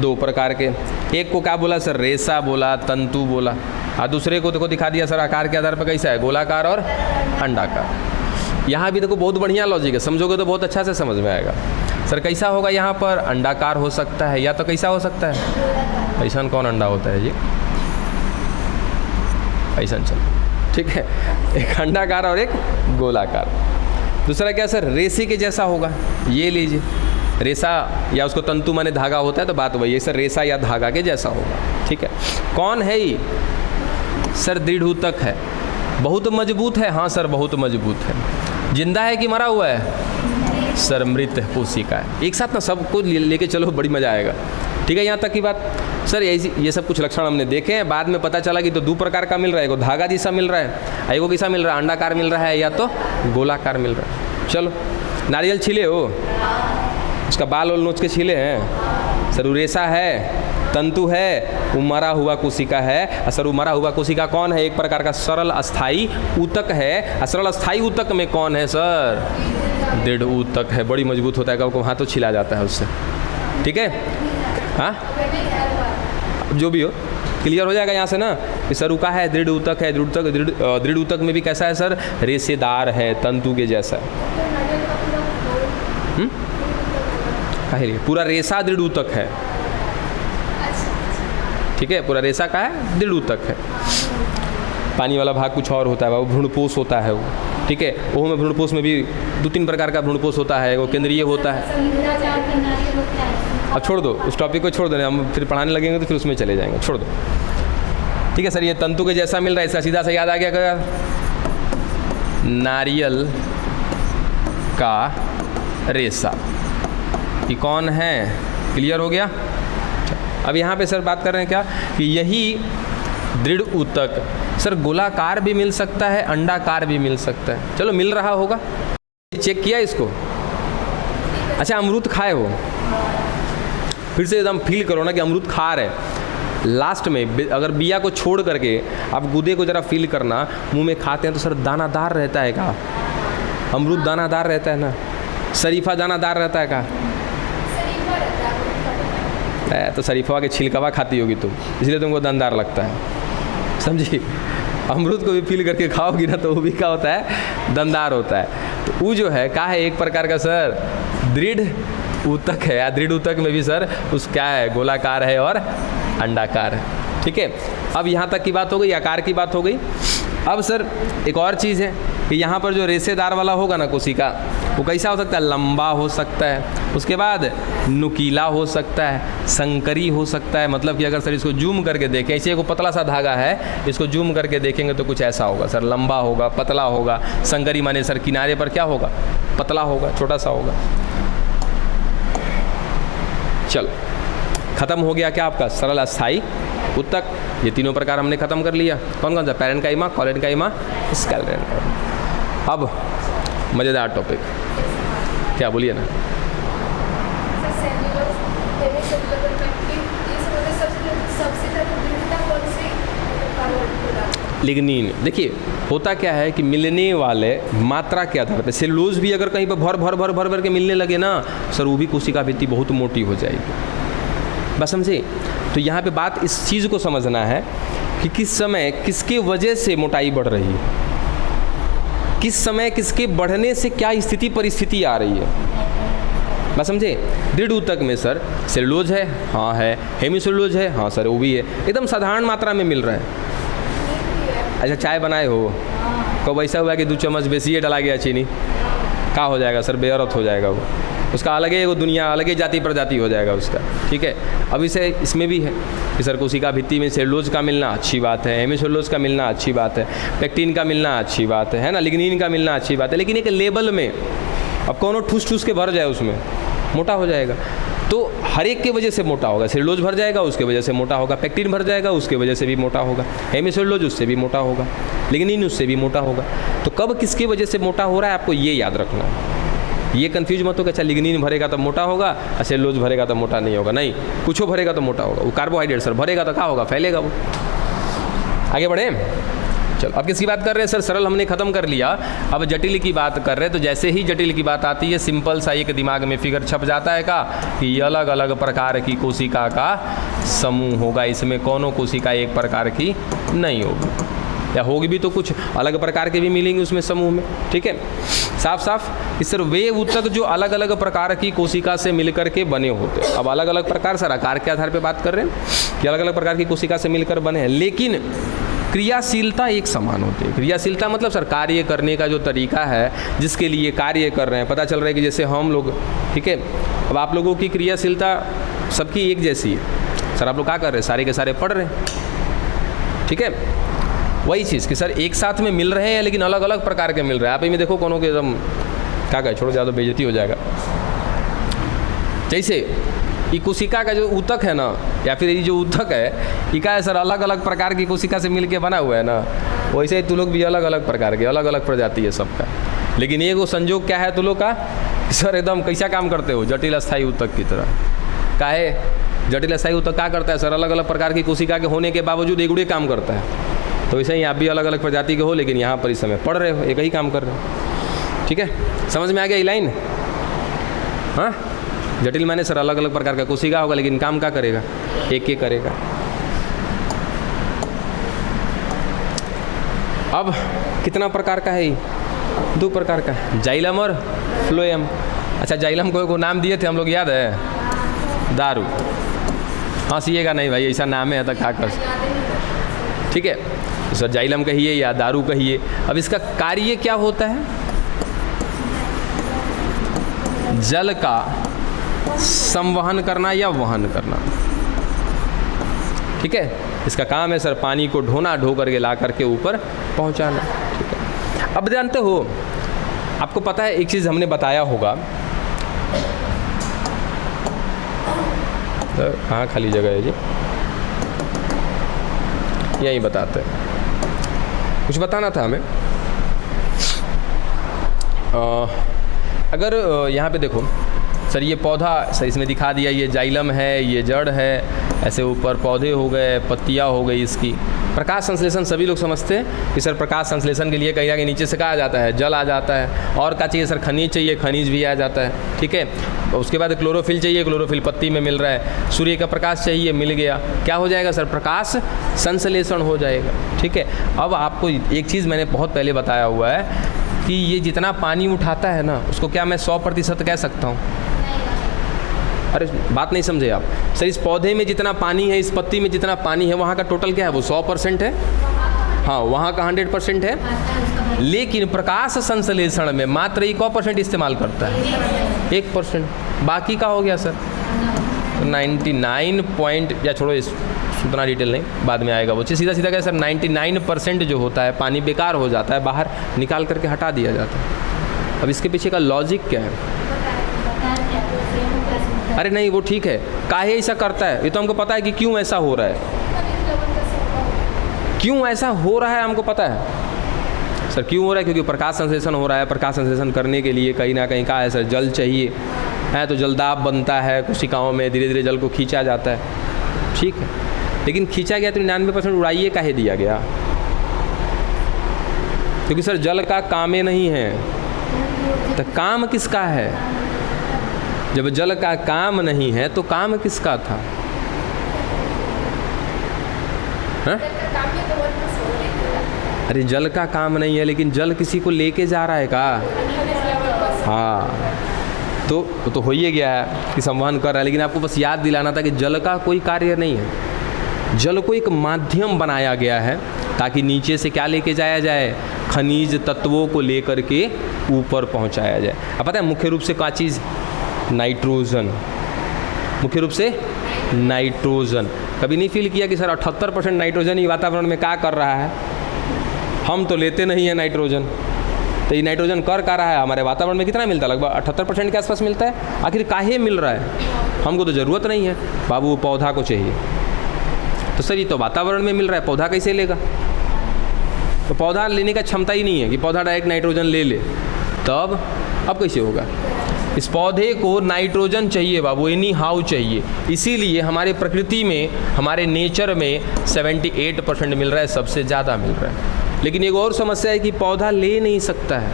2 प्रकार के। एक को क्या बोला सर, रेशा बोला, तंतु बोला, और दूसरे को देखो दिखा दिया सर आकार के आधार पर कैसा है, गोलाकार और अंडाकार। यहाँ भी देखो बहुत बढ़िया लॉजिक है, समझोगे तो बहुत अच्छा से समझ में आएगा। सर कैसा होगा, यहाँ पर अंडाकार हो सकता है, या तो कैसा हो सकता है, ऐसा कौन अंडा होता है जी, ऐसा चल, ठीक है, एक अंडाकार और एक गोलाकार। दूसरा क्या सर, रेशे के जैसा होगा, ये लीजिए रेशा, या उसको तंतु माने धागा होता है, तो बात वही है सर, रेशा या धागा के जैसा होगा। ठीक है, कौन है ये सर, दृढ़ ऊतक है, बहुत मजबूत है। हाँ सर बहुत मजबूत है। जिंदा है कि मरा हुआ है सर, मृत कोशिका है। एक साथ ना सबको लेके चलो, बड़ी मजा आएगा। ठीक है, यहाँ तक की बात सर, ये सब कुछ लक्षण हमने देखे हैं। बाद में पता चला कि तो 2 प्रकार का मिल रहा है, एगो धागा जैसा मिल रहा है, एगो कैसा मिल रहा है, अंडाकार मिल रहा है, या तो गोलाकार मिल रहा है। चलो, नारियल छीले हो, उसका बाल और नोच के छीले हैं सर, रेशा है, तंतु है, वो मरा हुआ कोशिका है। सर वो मरा हुआ कोशिका कौन है, एक प्रकार का सरल अस्थाई ऊतक है। सरल अस्थाई ऊतक में कौन है सर, दृढ़ ऊतक है, बड़ी मजबूत होता है, कब को हाथों छिला जाता है उससे। ठीक है, हाँ जो भी हो क्लियर हो जाएगा यहाँ से ना कि सर रुका है, दृढ़ ऊतक है, दृढ़ ऊतक में भी कैसा है सर, रेशेदार है, तंतु के जैसा। पूरा रेशा दृढ़ ऊतक है। ठीक है, पूरा रेशा का है, दृढ़ ऊतक है। पानी वाला भाग कुछ और होता है, वो भ्रूणपोष होता है वो। ठीक है, वो में भ्रूणपोष में भी 2-3 प्रकार का भ्रूणपोष होता है, वो केंद्रीय होता है। अब छोड़ दो उस टॉपिक को, छोड़ दो, हम फिर पढ़ाने लगेंगे तो फिर उसमें चले जाएंगे, छोड़ दो। ठीक है सर, ये तंतु के जैसा मिल रहा है, इसका सीधा से याद आ गया क्या, नारियल का रेशा, ये कौन है, क्लियर हो गया। अब यहाँ पे सर बात कर रहे हैं क्या कि यही दृढ़ ऊतक सर गोलाकार भी मिल सकता है, अंडाकार भी मिल सकता है। चलो मिल रहा होगा, चेक किया इसको। अच्छा, अमरूद खाए हो, फिर से एकदम फील करो ना कि अमरूद खा रहे। लास्ट में अगर बिया को छोड़ करके आप गुदे को ज़रा फील करना, मुंह में खाते हैं तो सर दानादार रहता है क्या, अमरूद दानादार रहता है ना, शरीफा दानादार रहता है क्या, तो शरीफा के छिलकवा खाती होगी तुम, इसलिए तुमको दानदार लगता है, समझी। अमरूद को भी फील करके खाओगी ना तो वो भी क्या होता है, दंदार होता है। तो वो जो है क्या है, एक प्रकार का सर दृढ़ ऊतक है, या दृढ़ ऊतक में भी सर उस क्या है, गोलाकार है और अंडाकार है। ठीक है, अब यहाँ तक की बात हो गई, आकार की बात हो गई। अब सर एक और चीज़ है कि यहाँ पर जो रेशेदार वाला होगा ना कोशिका, वो कैसा हो सकता है, लंबा हो सकता है, उसके बाद नुकीला हो सकता है, संकरी हो सकता है। मतलब कि अगर सर इसको जूम करके देखें, ऐसे एक पतला सा धागा है, इसको जूम करके देखेंगे तो कुछ ऐसा होगा सर, लंबा होगा, पतला होगा। संकरी माने सर किनारे पर क्या होगा, पतला होगा, छोटा सा होगा। चलो, खत्म हो गया क्या आपका सरल अस्थाई ऊतक। ये तीनों प्रकार हमने खत्म कर लिया। कौन कौन सा, पैरेन्काइमा, कोलेन्काइमा, स्क्लेरेन्काइमा। अब मज़ेदार टॉपिक, क्या बोलिए ना। लिग्निन, देखिए होता क्या है कि मिलने वाले मात्रा के आधार पर सेलुलोज भी अगर कहीं पर भर के मिलने लगे ना सर, वो भी कोशिका भित्ति बहुत मोटी हो जाएगी। बस समझे। तो यहाँ पे बात इस चीज़ को समझना है कि किस समय किसके वजह से मोटाई बढ़ रही है, किस समय किसके बढ़ने से क्या स्थिति परिस्थिति आ रही है। बस समझे। दृढ़ ऊतक में सर सेलुलोज है, हाँ है, हेमीसेलुलोज है, हाँ सर वो भी है, एकदम साधारण मात्रा में मिल रहा है। अच्छा चाय बनाए हो, कब ऐसा हुआ कि 2 चम्मच बेसी डाला गया चीनी, क्या हो जाएगा सर, बेअर्थ हो जाएगा वो, उसका अलग ही वो दुनिया, अलग ही जाति प्रजाति हो जाएगा उसका। ठीक है, अब इसे इसमें भी है कि सर कोशिका भित्ति में सेलुलोज का मिलना अच्छी बात है, हेमीसेलुलोज का मिलना अच्छी बात है, पेक्टिन का मिलना अच्छी बात है ना, लिग्निन का मिलना अच्छी बात है। लेकिन एक लेवल में अब कौन ठूस के भर जाए उसमें मोटा हो जाएगा, तो हर एक के वजह से मोटा होगा। सेलुलोज भर जाएगा उसके वजह से मोटा होगा, पेक्टिन भर जाएगा उसके वजह से भी मोटा होगा, हेमीसेलुलोज उससे भी मोटा होगा, लिग्निन उससे भी मोटा होगा। तो कब किसकी वजह से मोटा हो रहा है आपको ये याद रखना है। ये कंफ्यूज मत हो कि अच्छा लिग्निन भरेगा तो मोटा होगा और सेलुलोज भरेगा तो मोटा नहीं होगा। नहीं, कुछ भरेगा तो मोटा होगा। वो कार्बोहाइड्रेट सर भरेगा तो क्या होगा, फैलेगा वो। आगे बढ़े, चलो अब किसकी बात कर रहे हैं सर, सरल हमने खत्म कर लिया, अब जटिल की बात कर रहे हैं। तो जैसे ही जटिल की बात आती है सिंपल सा एक दिमाग में फिगर छप जाता है का कि अलग अलग प्रकार की कोशिका का समूह होगा, इसमें कौनों कोशिका एक प्रकार की नहीं होगी, या होगी भी तो कुछ अलग प्रकार के भी मिलेंगे उसमें समूह में। ठीक है, साफ साफ इस सर वे ऊतक जो अलग अलग प्रकार की कोशिका से मिलकर के बने होते हैं। अब अलग अलग प्रकार सर आकार के आधार पर बात कर रहे हैं कि अलग अलग प्रकार की कोशिका से मिलकर बने हैं, लेकिन क्रियाशीलता एक समान होती है। क्रियाशीलता मतलब सर कार्य करने का जो तरीका है, जिसके लिए कार्य कर रहे हैं। पता चल रहा है कि जैसे हम लोग, ठीक है, अब आप लोगों की क्रियाशीलता सबकी एक जैसी है। सर आप लोग क्या कर रहे हैं, सारे के सारे पढ़ रहे हैं, ठीक है। वही चीज़ कि सर एक साथ में मिल रहे हैं लेकिन अलग अलग प्रकार के मिल रहे हैं। आप में देखो कोनो के एकदम क्या कहे, छोड़ो ज़्यादा बेइज्जती हो जाएगा। जैसे ये कोशिका का जो ऊतक है ना, या फिर ये जो ऊतक है ये क्या है सर, अलग अलग प्रकार की कोशिका से मिल के बना हुआ है ना, वैसे ही तू लोग भी अलग अलग प्रकार के, अलग अलग प्रजाति है सबका। लेकिन ये वो संजोग क्या है तू लोग का, सर एकदम कैसा काम करते हो, जटिल अस्थायी ऊतक की तरह। का है जटिल अस्थायी ऊतक क्या करता है सर, अलग अलग प्रकार की कोशिका के होने के बावजूद एक ही काम करता है। तो वैसे ही आप भी अलग अलग प्रजाति के हो, लेकिन यहाँ पर इस समय पढ़ रहे हो, एक ही काम कर रहे हो। ठीक है, समझ में आ गया ये लाइन। हाँ, जटिल माने सर अलग अलग प्रकार का कोशिका होगा, लेकिन काम क्या करेगा, एक एक करेगा। अब कितना प्रकार का है, 2 प्रकार का, जाइलम और फ्लोएम। अच्छा जाइलम को नाम दिए थे हम लोग, याद है, दारू। हंसीएगा नहीं भाई, ऐसा नाम है तो क्या कर, ठीक है। तो सर जाइलम कहिए या दारू कहिए। अब इसका कार्य क्या होता है, जल का संवहन करना या वहन करना, ठीक है। इसका काम है सर पानी को ढोना, ढो करके ला करके ऊपर पहुंचाना, ठीक है। अब जानते हो, आपको पता है एक चीज़ हमने बताया होगा, कहाँ खाली जगह है जी, यहीं बताते हैं, कुछ बताना था हमें। अगर यहाँ पे देखो सर, ये पौधा सर इसमें दिखा दिया, ये जाइलम है, ये जड़ है, ऐसे ऊपर पौधे हो गए, पत्तियाँ हो गई इसकी। प्रकाश संश्लेषण सभी लोग समझते हैं कि सर प्रकाश संश्लेषण के लिए कहीं ना कहीं नीचे से क्या आ जाता है, जल आ जाता है। और क्या चाहिए सर, खनिज चाहिए, खनिज भी आ जाता है, ठीक है। उसके बाद क्लोरोफिल चाहिए, क्लोरोफिल पत्ती में मिल रहा है। सूर्य का प्रकाश चाहिए, मिल गया, क्या हो जाएगा सर, प्रकाश संश्लेषण हो जाएगा, ठीक है। अब आपको एक चीज़ मैंने बहुत पहले बताया हुआ है कि ये जितना पानी उठाता है ना, उसको क्या मैं 100% कह सकता हूँ? अरे बात नहीं समझे आप। सर इस पौधे में जितना पानी है, इस पत्ती में जितना पानी है, वहाँ का टोटल क्या है? वो 100% है। हाँ, वहाँ का 100% है। लेकिन प्रकाश संश्लेषण में मात्र 1% इस्तेमाल करता है, 1%। बाकी का हो गया सर 99 पॉइंट, या छोड़ो इस उतना डिटेल नहीं, बाद में आएगा वो। सीधा सीधा क्या सर, 99% जो होता है पानी बेकार हो जाता है, बाहर निकाल करके हटा दिया जाता है। अब इसके पीछे का लॉजिक क्या है? अरे नहीं वो ठीक है, काहे ऐसा करता है ये तो हमको पता है कि क्यों ऐसा हो रहा है, क्यों ऐसा हो रहा है हमको पता है सर। क्यों हो रहा है? क्योंकि प्रकाश संश्लेषण हो रहा है। प्रकाश संश्लेषण करने के लिए कहीं ना कहीं का है सर, जल चाहिए है, तो जलदाब बनता है कोशिकाओं में, धीरे धीरे जल को खींचा जाता है, ठीक है। लेकिन खींचा गया तो 99% उड़ाइए काहे दिया गया? क्योंकि सर जल का काम ही नहीं है, तो काम किसका है? जब जल का काम नहीं है तो काम किसका था? हा? अरे जल का काम नहीं है, लेकिन जल किसी को लेके जा रहा है का? हाँ, तो हो ही गया है कि संवहन कर रहा है। लेकिन आपको बस याद दिलाना था कि जल का कोई कार्य नहीं है, जल को एक माध्यम बनाया गया है ताकि नीचे से क्या लेके जाया जाए? खनिज तत्वों को लेकर के ऊपर पहुंचाया जाए। अब पता है मुख्य रूप से क्या चीज़? नाइट्रोजन, मुख्य रूप से नाइट्रोजन। कभी नहीं फील किया कि सर 78% नाइट्रोजन ही वातावरण में क्या कर रहा है? हम तो लेते नहीं है नाइट्रोजन, तो ये नाइट्रोजन कर रहा है हमारे वातावरण में कितना मिलता है? लगभग 78% के आसपास मिलता है। आखिर काहे मिल रहा है? हमको तो ज़रूरत नहीं है बाबू, पौधा को चाहिए। तो सर ये तो वातावरण में मिल रहा है, पौधा कैसे लेगा? तो पौधा लेने का क्षमता ही नहीं है कि पौधा डायरेक्ट नाइट्रोजन ले ले, तब अब कैसे होगा? इस पौधे को नाइट्रोजन चाहिए बाबू, एनी हाउ चाहिए। इसीलिए हमारे प्रकृति में, हमारे नेचर में 78% मिल रहा है, सबसे ज़्यादा मिल रहा है। लेकिन एक और समस्या है कि पौधा ले नहीं सकता है।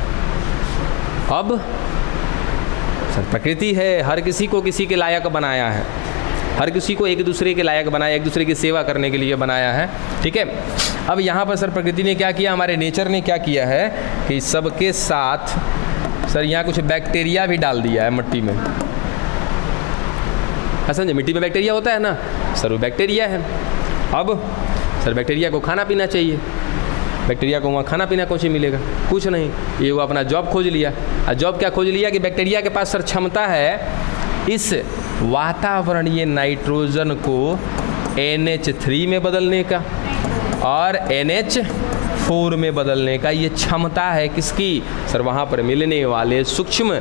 अब सर प्रकृति है, हर किसी को किसी के लायक बनाया है, हर किसी को एक दूसरे के लायक बनाया, एक दूसरे की सेवा करने के लिए बनाया है, ठीक है। अब यहाँ पर सर प्रकृति ने क्या किया, हमारे नेचर ने क्या किया है कि सबके साथ सर यहाँ कुछ बैक्टीरिया भी डाल दिया है मिट्टी में। समझे, मिट्टी में बैक्टीरिया होता है ना सर, वो बैक्टीरिया है। अब सर बैक्टीरिया को खाना पीना चाहिए, बैक्टीरिया को वहाँ खाना पीना कौन सी मिलेगा? कुछ नहीं। ये वो अपना जॉब खोज लिया। और जॉब क्या खोज लिया कि बैक्टीरिया के पास सर क्षमता है इस वातावरणीय नाइट्रोजन को NH3 में बदलने का और NH4 में बदलने का। ये क्षमता है किसकी? सर वहाँ पर मिलने वाले सूक्ष्म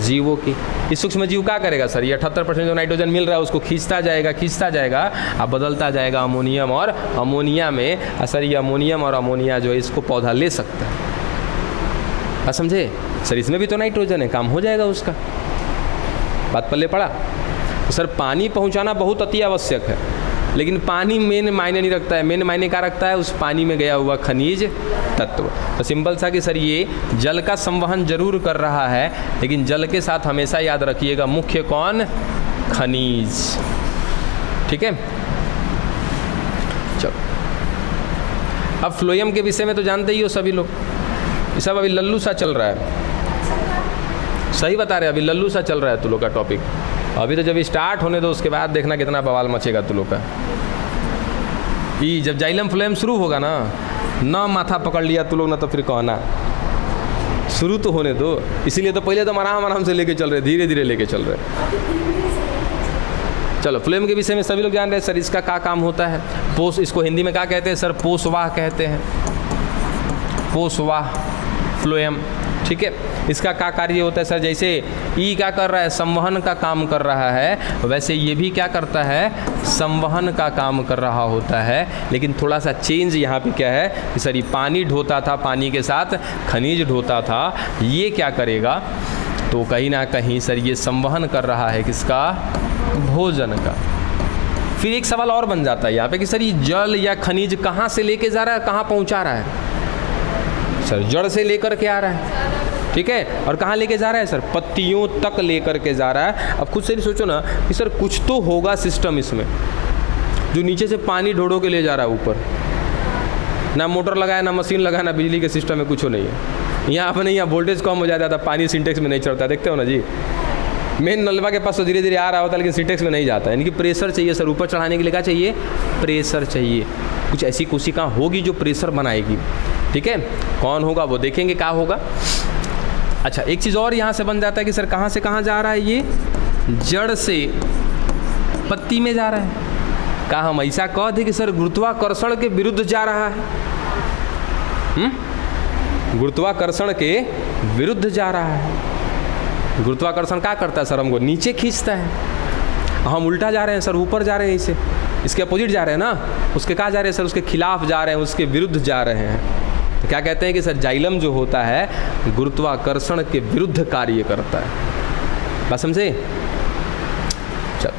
जीवों की। इस सूक्ष्म जीव क्या करेगा सर? ये 78% जो नाइट्रोजन मिल रहा है उसको खींचता जाएगा और बदलता जाएगा अमोनियम और अमोनिया में। सर ये अमोनियम और अमोनिया जो है इसको पौधा ले सकता है। समझे सर, इसमें भी तो नाइट्रोजन है, काम हो जाएगा उसका। बात पल्ले पड़ा? तो सर पानी पहुंचाना बहुत अति आवश्यक है, लेकिन पानी मेन मायने नहीं रखता है। मेन मायने क्या रखता है? उस पानी में गया हुआ खनिज तत्व। तो सिंपल सा कि सर ये जल का संवहन जरूर कर रहा है, लेकिन जल के साथ हमेशा याद रखिएगा मुख्य कौन? खनिज, ठीक है। चलो अब फ्लोएम के विषय में तो जानते ही हो सभी लोग, ये सब अभी लल्लू सा चल रहा है। सही बता रहे, अभी लल्लू सा चल रहा है तू लोग का टॉपिक। अभी तो जब स्टार्ट होने दो उसके बाद देखना कितना बवाल मचेगा तू लोग का। ये जब जाइलम फ्लोएम शुरू होगा ना माथा पकड़ लिया तू लोग ना, तो फिर कहना शुरू तो होने दो। इसीलिए तो पहले तो आराम से लेके चल रहे, धीरे धीरे लेके चल रहे। चलो फ्लोएम के विषय में सभी लोग जान रहे हैं। सर इसका क्या काम होता है? पोष, इसको हिंदी में क्या कहते हैं सर? पोषवाह कहते हैं, पोषवाह फ्लोएम, ठीक है। इसका क्या कार्य होता है सर? जैसे ई क्या कर रहा है? संवहन का काम कर रहा है, वैसे ये भी क्या करता है? संवहन का काम कर रहा होता है। लेकिन थोड़ा सा चेंज यहाँ पे क्या है कि सर ये पानी ढोता था, पानी के साथ खनिज ढोता था, ये क्या करेगा? तो कहीं ना कहीं सर ये संवहन कर रहा है किसका? भोजन का। फिर एक सवाल और बन जाता है यहाँ पे कि सर ये जल या खनिज कहाँ से लेके जा रहा है, कहाँ पहुँचा रहा है? सर जड़ से लेकर के आ रहा है, ठीक है। और कहाँ लेके जा रहा है सर? पत्तियों तक लेकर के जा रहा है। अब खुद से ही सोचो ना कि सर कुछ तो होगा सिस्टम इसमें जो नीचे से पानी ढोड़ो के ले जा रहा है ऊपर। ना मोटर लगाया, ना मशीन लगाया, ना बिजली के सिस्टम में कुछ नहीं है। यहाँ अपने यहाँ वोल्टेज कम हो जाता था, पानी सिंटेक्स में नहीं चढ़ता, देखते हो ना जी। मेन नलवा के पास तो धीरे धीरे आ रहा होता है, लेकिन सिंटेक्स में नहीं जाता, यानी कि प्रेशर चाहिए सर। ऊपर चढ़ाने के लिए क्या चाहिए? प्रेशर चाहिए। कुछ ऐसी कोशिका होगी जो प्रेशर बनाएगी, ठीक है। कौन होगा वो देखेंगे क्या होगा। अच्छा, एक चीज़ और यहाँ से बन जाता है कि सर कहाँ से कहाँ जा रहा है ये? जड़ से पत्ती में जा रहा है। क्या हम ऐसा कह दें कि सर गुरुत्वाकर्षण के विरुद्ध जा रहा है? गुरुत्वाकर्षण के विरुद्ध जा रहा है। गुरुत्वाकर्षण क्या करता है सर? हमको नीचे खींचता है। हम उल्टा जा रहे हैं सर, ऊपर जा रहे हैं, इसे इसके अपोजिट जा रहे हैं ना, उसके कहाँ जा रहे हैं सर? उसके खिलाफ जा रहे हैं, उसके विरुद्ध जा रहे हैं। तो क्या कहते हैं कि सर जाइलम जो होता है गुरुत्वाकर्षण के विरुद्ध कार्य करता है। बात समझे? चल,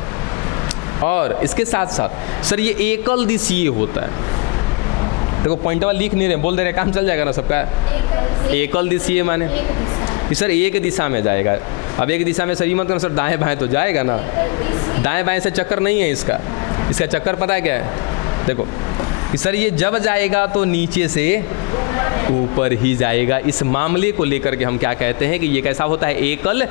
और इसके साथ साथ सर ये एकल दिशीय होता है। देखो पॉइंटवा लिख नहीं रहे, बोल दे रहे, काम चल जाएगा ना सबका। एकल दिशीय माने कि सर एक दिशा में जाएगा। अब एक दिशा में सर ये मत करना सर दाएं बाएं तो जाएगा ना, दाएं बाएं से चक्कर नहीं है इसका। इसका चक्कर पता है क्या है? देखो कि सर ये जब जाएगा तो नीचे से ऊपर ही जाएगा। इस मामले को लेकर के हम क्या कहते हैं कि ये कैसा होता है? एकल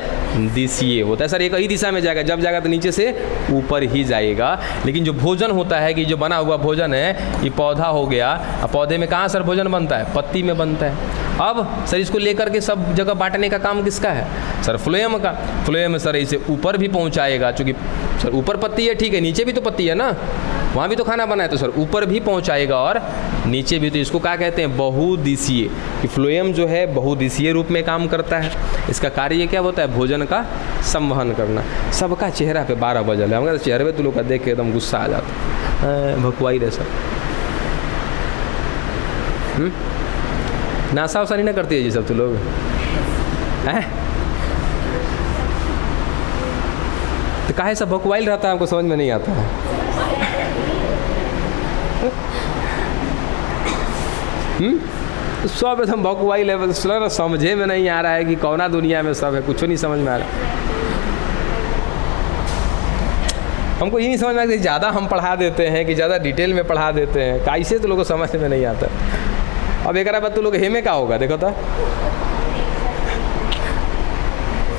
दिशीय होता है सर। एक ही दिशा में जाएगा, जब जाएगा तो नीचे से ऊपर ही जाएगा। लेकिन जो भोजन होता है कि जो बना हुआ भोजन है, ये पौधा हो गया, अब पौधे में कहाँ सर भोजन बनता है? पत्ती में बनता है। अब सर इसको लेकर के सब जगह बांटने का काम किसका है? सर फ्लोएम का। फ्लोएम सर इसे ऊपर भी पहुँचाएगा, चूँकि सर ऊपर पत्ती है, ठीक है, नीचे भी तो पत्ती है ना, वहाँ भी तो खाना बना है, तो सर ऊपर भी पहुँचाएगा और नीचे भी। तो इसको क्या कहते हैं? बहुदिशीय। कि फ्लोएम जो है बहुदिशीय रूप में काम करता है। इसका कार्य क्या होता है? भोजन का संवहन करना। सबका चेहरा पे 12 बजल है, हमारे चेहरे पे तो लोग का देख के एकदम गुस्सा आ जाता है, भकुआई रहे सब। नासा वसा नहीं ना करती है जी सब तो लोग हैं, तो काहे सब भकुआई रहता है, हमको समझ में नहीं आता है। सब एकदम भकुआई लेवल समझे में नहीं आ रहा है कि कौना दुनिया में सब है, कुछ नहीं समझ में आ रहा है। हमको ये नहीं समझ में आता कि ज़्यादा हम पढ़ा देते हैं कि ज़्यादा डिटेल में पढ़ा देते हैं, कैसे तो लोगों को समझ में नहीं आता। अब एक बात तो लोग हेमे का होगा, देखो तो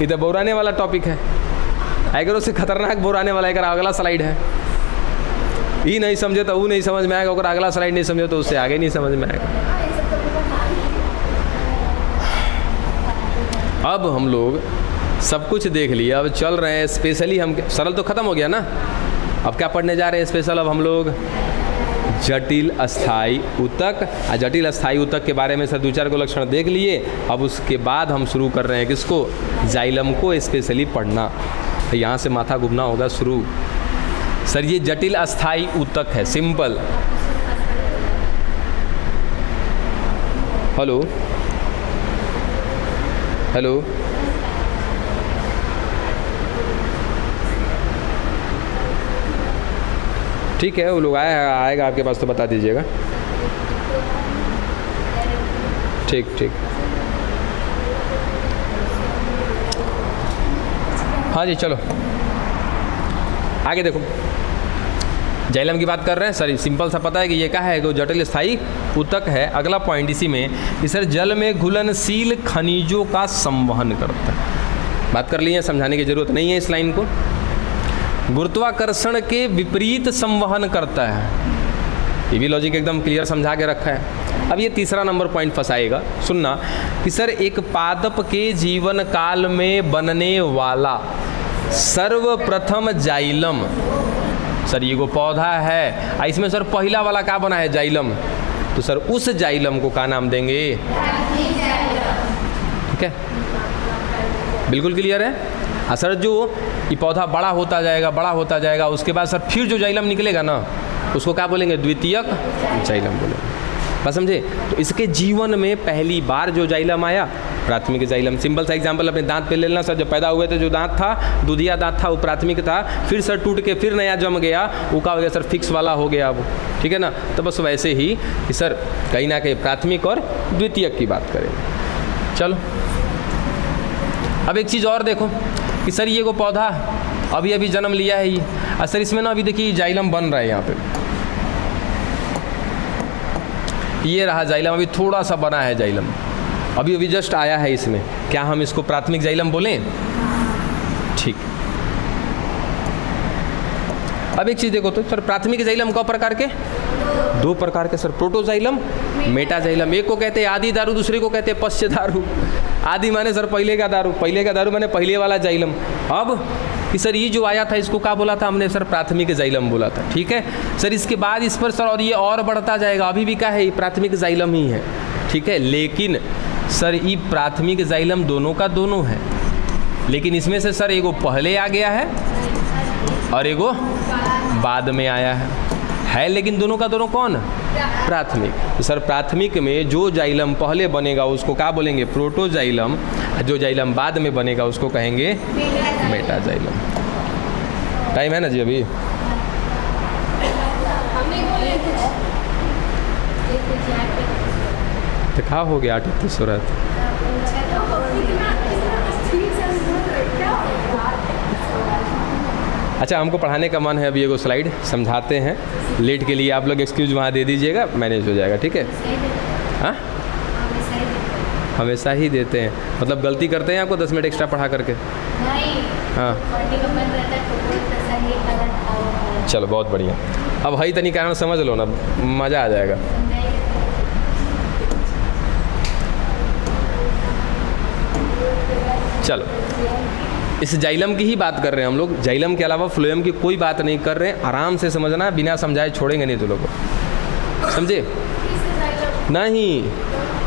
ये तो बोराने वाला टॉपिक है। अगर उससे खतरनाक बोराने वाला एक अगला स्लाइड है। ये नहीं समझे तो वो नहीं समझ में आएगा, अगर अगला स्लाइड नहीं समझे तो उससे आगे नहीं समझ में आएगा। अब हम लोग सब कुछ देख लिया, अब चल रहे हैं स्पेशली हम। सरल तो खत्म हो गया ना, अब क्या पढ़ने जा रहे हैं स्पेशल? अब हम लोग जटिल अस्थाई ऊतक। जटिल अस्थाई ऊतक के बारे में सर 2-4 को लक्षण देख लिए। अब उसके बाद हम शुरू कर रहे हैं किसको? जाइलम को स्पेशली पढ़ना। यहाँ से माथा घूमना होगा शुरू। सर ये जटिल अस्थाई ऊतक है, सिंपल। हेलो हेलो, ठीक है, वो लोग आएगा आपके पास तो बता दीजिएगा। ठीक ठीक, हाँ जी, चलो आगे देखो। जाइलम की बात कर रहे हैं सर, सिंपल सा पता है कि ये क्या है? जो जटिल स्थायी ऊतक है। अगला पॉइंट इसी में कि सर जल में घुलनशील खनिजों का संवहन करता है। बात कर ली है, समझाने की जरूरत नहीं है इस लाइन को। गुरुत्वाकर्षण के विपरीत संवहन करता है, ये भी लॉजिक एकदम क्लियर समझा के रखा है। अब ये तीसरा नंबर पॉइंट फंसाएगा, सुनना कि सर एक पादप के जीवन काल में बनने वाला सर्वप्रथम जाइलम। सर ये को पौधा है, इसमें सर पहला वाला क्या बना है? जाइलम। तो सर उस जाइलम को क्या नाम देंगे? ठीक है, बिल्कुल क्लियर है। सर जो ये पौधा बड़ा होता जाएगा, उसके बाद सर फिर जो जाइलम निकलेगा ना, उसको क्या बोलेंगे? द्वितीयक जाइलम बोलेंगे। बस समझे? तो इसके जीवन में पहली बार जो जाइलम आया, प्राथमिक जाइलम। सिंपल सा एग्जांपल अपने दांत पे ले लेना सर। जब पैदा हुए थे जो दांत था, दूधिया दांत था, वो प्राथमिक था। फिर सर टूट के फिर नया जम गया, वो क्या हो गया सर? फिक्स वाला हो गया वो, ठीक है ना। तो बस वैसे ही कि सर कहीं ना कहीं प्राथमिक और द्वितीयक की बात करेंगे। चलो अब एक चीज़ और देखो कि सर ये को पौधा अभी अभी जन्म लिया है ये। सर इसमें ना अभी देखिए जाइलम बन रहा है, यहाँ पे ये रहा जाइलम, अभी थोड़ा सा बना है जाइलम। अभी अभी जस्ट आया है इसमें, क्या हम इसको प्राथमिक जाइलम बोलें? ठीक। अब एक चीज़ देखो तो सर, प्राथमिक जाइलम कौ प्रकार के? 2 प्रकार के सर, प्रोटोजाइलम, मेटाजाइलम। एक को कहते हैं आदि दारू, दूसरे को कहते हैं पश्च दारू। आदि माने सर पहले का दारू माने पहले वाला जाइलम। अब कि सर ये जो आया था इसको क्या बोला था हमने सर? प्राथमिक जाइलम बोला था। ठीक है सर, इसके बाद इस पर सर और ये और बढ़ता जाएगा, अभी भी क्या है, प्राथमिक जाइलम ही है। ठीक है, लेकिन सर ये प्राथमिक जाइलम दोनों का दोनों है, लेकिन इसमें से सर एगो पहले आ गया है और एगो बाद में आया है, लेकिन दोनों का दोनों कौन? प्राथमिक। तो सर प्राथमिक में जो जाइलम पहले बनेगा उसको क्या बोलेंगे? प्रोटोजाइलम। जो जाइलम बाद में बनेगा उसको कहेंगे मेटाजाइलम। टाइम है ना जी अभी? तो क्या हो गया 38 हो रहा था। अच्छा, हमको पढ़ाने का मन है, अभी एगो स्लाइड समझाते हैं। लेट के लिए आप लोग एक्सक्यूज वहाँ दे दीजिएगा, मैनेज हो जाएगा। ठीक है? हाँ, हमेशा ही देते हैं, मतलब गलती करते हैं आपको 10 मिनट एक्स्ट्रा पढ़ा करके? हाँ, चलो बहुत बढ़िया। अब हई तनी कारण समझ लो ना, मज़ा आ जाएगा। चलो, इस जाइलम की ही बात कर रहे हैं हम लोग, जाइलम के अलावा फ्लोएम की कोई बात नहीं कर रहे हैं। आराम से समझना, बिना समझाए छोड़ेंगे नहीं तो लोगों, समझे? नहीं,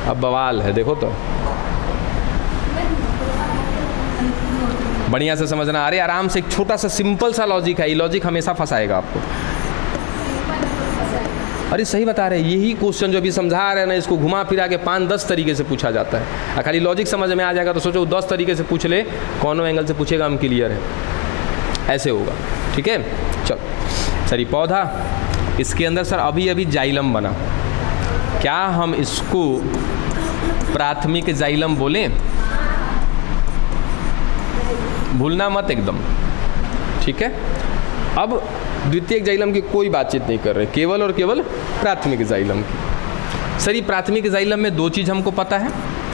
अब बवाल है, देखो तो बढ़िया से समझना। अरे आराम से, एक छोटा सा सिंपल सा लॉजिक है, ये लॉजिक हमेशा फंसाएगा आपको। अरे सही बता रहे हैं, यही क्वेश्चन जो अभी समझा रहे हैं ना, इसको घुमा फिरा के 5-10 तरीके से पूछा जाता है। खाली लॉजिक समझ में आ जाएगा तो सोचो 10 तरीके से पूछ ले, कौनों एंगल से पूछेगा हम क्लियर है, ऐसे होगा। ठीक है, चलो सर, ये पौधा, इसके अंदर सर अभी अभी जाइलम बना, क्या हम इसको प्राथमिक जाइलम बोलें? भूलना मत एकदम। ठीक है, अब द्वितीयक जाइलम की कोई बातचीत नहीं कर रहे, केवल और केवल प्राथमिक जाइलम की। सर ये प्राथमिक जाइलम में 2 चीज़ हमको पता है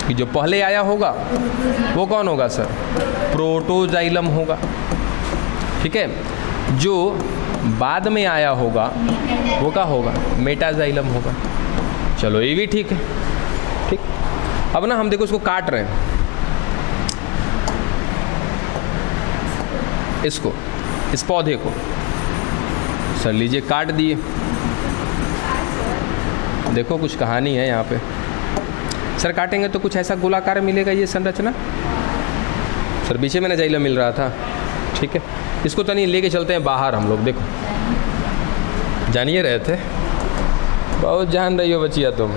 कि जो पहले आया होगा वो कौन होगा सर? प्रोटोजाइलम होगा। ठीक है, जो बाद में आया होगा वो क्या होगा? मेटाजाइलम होगा। चलो ये भी ठीक है। ठीक, अब ना हम देखो इसको काट रहे हैं, इसको, इस पौधे को सर लीजिए काट दिए। देखो कुछ कहानी है यहाँ पे सर, काटेंगे तो कुछ ऐसा गोलाकार मिलेगा ये संरचना। सर पीछे मैंने जाइलम मिल रहा था। ठीक है, इसको तो नहीं लेके चलते हैं बाहर हम लोग। देखो जानिए रहे थे, बहुत जान रही हो बचिया तुम।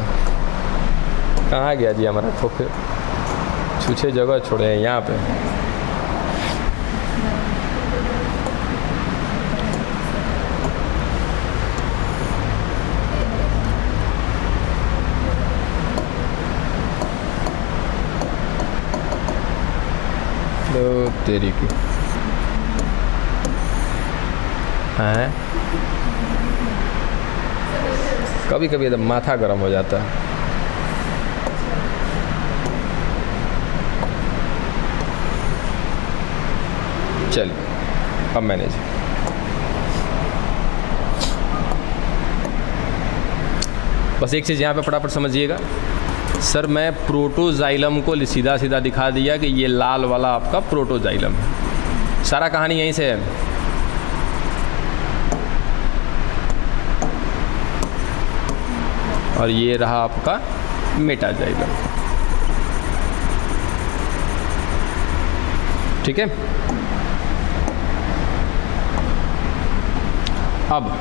कहाँ गया जी हमारा खोखे? छूछे जगह छोड़े हैं यहाँ पे। तेरी की है, कभी कभी एकदम माथा गर्म हो जाता है। चलिए अब मैनेज। बस एक चीज़ यहाँ पे फटाफट समझिएगा सर, मैं प्रोटोजाइलम को सीधा सीधा दिखा दिया कि ये लाल वाला आपका प्रोटोजाइलम है। सारा कहानी यहीं से है। और ये रहा आपका मेटाजाइलम। ठीक है, अब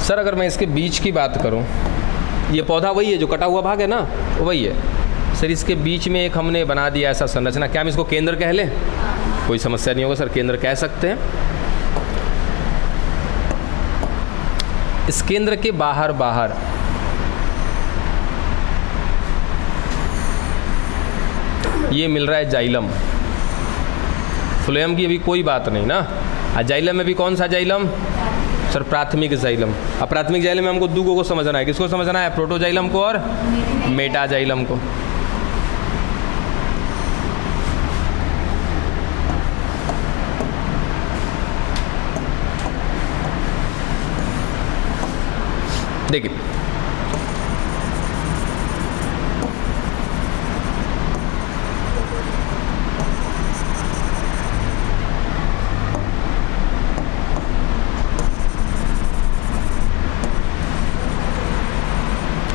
सर अगर मैं इसके बीच की बात करूं, ये पौधा वही है जो कटा हुआ भाग है ना, वही है सर। इसके बीच में एक हमने बना दिया ऐसा संरचना, क्या हम इसको केंद्र कह लें? कोई समस्या नहीं होगा सर, केंद्र कह सकते हैं। इस केंद्र के बाहर बाहर ये मिल रहा है जाइलम। फ्लोएम की अभी कोई बात नहीं ना। जाइलम में भी कौन सा जाइलम सर? प्राथमिक जाइलम। अब प्राथमिक जाइलम में हमको 2 को समझना है। किसको समझना है? प्रोटोजाइलम को और मेटाजाइलम को। देखिए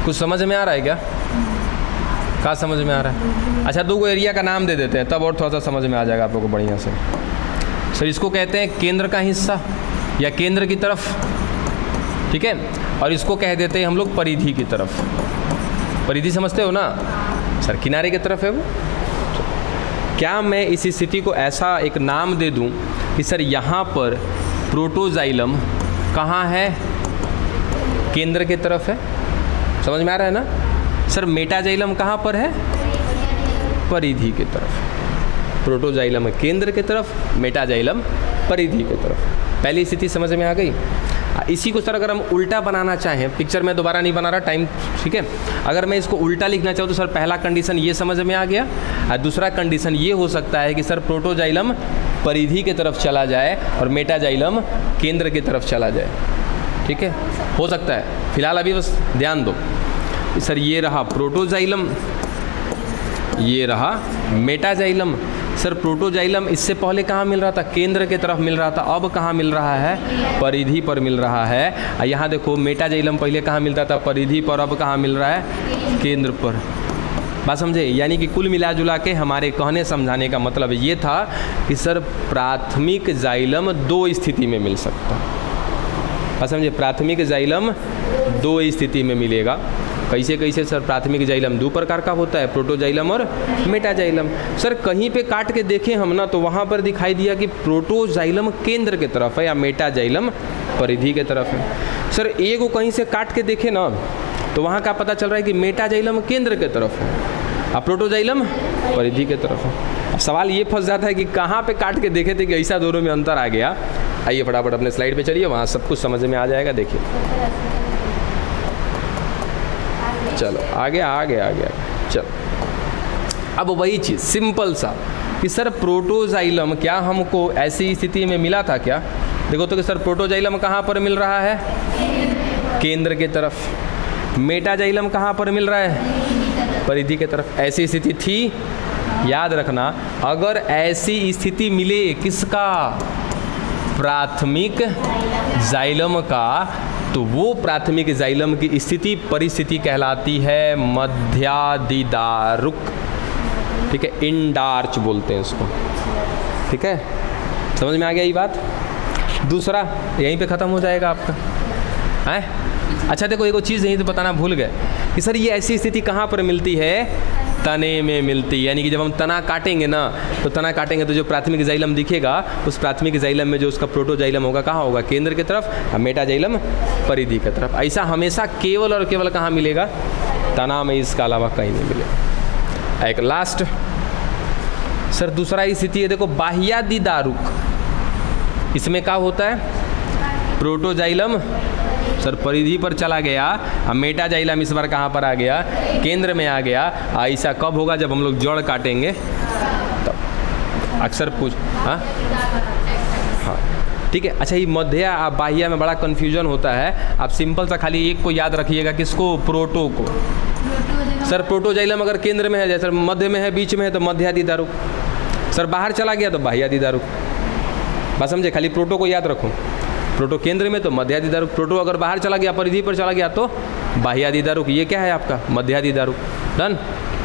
कुछ समझ में आ रहा है क्या? क्या समझ में आ रहा है? अच्छा, दो एरिया का नाम दे देते हैं तब और थोड़ा सा समझ में आ जाएगा आप लोगों को बढ़िया से। सर इसको कहते हैं केंद्र का हिस्सा या केंद्र की तरफ, ठीक है, और इसको कह देते हैं हम लोग परिधि की तरफ। परिधि समझते हो ना सर, किनारे की तरफ है वो। क्या मैं इस स्थिति को ऐसा एक नाम दे दूं कि सर यहाँ पर प्रोटोजाइलम कहाँ है? केंद्र की तरफ है। समझ में आ रहा है ना? सर मेटाजाइलम कहाँ पर है? परिधि की तरफ। प्रोटोजाइलम केंद्र की तरफ, मेटाजाइलम परिधि की तरफ। पहली स्थिति समझ में आ गई। इसी को सर अगर हम उल्टा बनाना चाहें, पिक्चर में दोबारा नहीं बना रहा टाइम, ठीक है, अगर मैं इसको उल्टा लिखना चाहूँ तो सर पहला कंडीशन ये समझ में आ गया, और दूसरा कंडीशन ये हो सकता है कि सर प्रोटोजाइलम परिधि की तरफ चला जाए और मेटाजाइलम केंद्र की तरफ चला जाए। ठीक है, हो सकता है। फिलहाल अभी बस ध्यान दो सर, ये रहा प्रोटोजाइलम, ये रहा मेटाजाइलम। सर प्रोटोजाइलम इससे पहले कहाँ मिल रहा था? केंद्र की तरफ मिल रहा था। अब कहाँ मिल रहा है? परिधि पर मिल रहा है। यहाँ देखो मेटाजाइलम पहले कहाँ मिलता था? परिधि पर। अब कहाँ मिल रहा है? केंद्र पर। बात समझे? यानी कि कुल मिला जुला के हमारे कहने समझाने का मतलब ये था कि सर प्राथमिक जाइलम दो स्थिति में मिल सकता है। बात समझे? प्राथमिक जाइलम दो स्थिति में मिलेगा। कैसे कैसे सर? प्राथमिक जाइलम दो प्रकार का होता है, प्रोटोजाइलम और मेटाजाइलम। सर कहीं पे काट के देखें हम ना तो वहाँ पर दिखाई दिया कि प्रोटोजाइलम केंद्र की तरफ है या मेटाजाइलम परिधि की तरफ है। सर एक को कहीं से काट के देखें ना तो वहाँ का पता चल रहा है कि मेटाजाइलम केंद्र की तरफ है और प्रोटोजाइलम परिधि की तरफ है। अब सवाल ये फंस जाता है कि कहाँ पे काट के देखे थे कि ऐसा दोनों में अंतर आ गया। आइए फटाफट अपने स्लाइड पे चलिए, वहाँ सब कुछ समझ में आ जाएगा। देखिए चलो आगे चलो। अब वही चीज़ सिंपल सा कि सर प्रोटोजाइलम क्या हमको ऐसी स्थिति में मिला था क्या? देखो तो कि सर प्रोटोजाइलम कहाँ पर मिल रहा है? केंद्र की तरफ। मेटाजाइलम कहाँ पर मिल रहा है? परिधि की तरफ। ऐसी स्थिति थी? याद रखना, अगर ऐसी स्थिति मिले किसका? प्राथमिक जाइलम का, तो वो प्राथमिक जाइलम की स्थिति परिस्थिति कहलाती है मध्यादिदारुक। ठीक है, इंडार्च बोलते हैं इसको। ठीक है, समझ में आ गया ये बात? दूसरा यहीं पे ख़त्म हो जाएगा आपका है। अच्छा देखो, एक चीज़ यहीं तो बताना भूल गए कि सर ये ऐसी स्थिति कहाँ पर मिलती है? तने में मिलती है। यानी कि जब हम तना काटेंगे ना तो तना काटेंगे तो जो प्राथमिक जाइलम दिखेगा उस प्राथमिक जाइलम में जो उसका प्रोटोजाइलम होगा कहाँ होगा? केंद्र की तरफ, और मेटाजाइलम परिधि की तरफ। ऐसा हमेशा केवल और केवल कहाँ मिलेगा? तना में, इसका अलावा कहीं नहीं मिलेगा। एक लास्ट सर दूसरा स्थिति है, देखो बाह्यादिदारुक। इसमें क्या होता है? प्रोटोजाइलम सर परिधि पर चला गया, अब मेटाजाइलम इस बार कहाँ पर आ गया? केंद्र में आ गया। ऐसा कब होगा? जब हम लोग जड़ काटेंगे तब। अक्सर पूछ हाँ ठीक है। अच्छा, ये मध्य बाह्य में बड़ा कन्फ्यूजन होता है। आप सिंपल सा खाली एक को याद रखिएगा, किसको? प्रोटो को। सर प्रोटोजाइलम अगर केंद्र में है, जैसे मध्य में है, बीच में है तो मध्यादिदारुक। सर बाहर चला गया तो बाह्यादिदारुक। बस समझे? खाली प्रोटो को याद रखो। प्रोटो केंद्र में तो मध्यादिदारुक। प्रोटो अगर बाहर चला गया, परिधि पर चला गया तो बाह्यादिदारुक। ये क्या है आपका? मध्यादिदारुक। डन।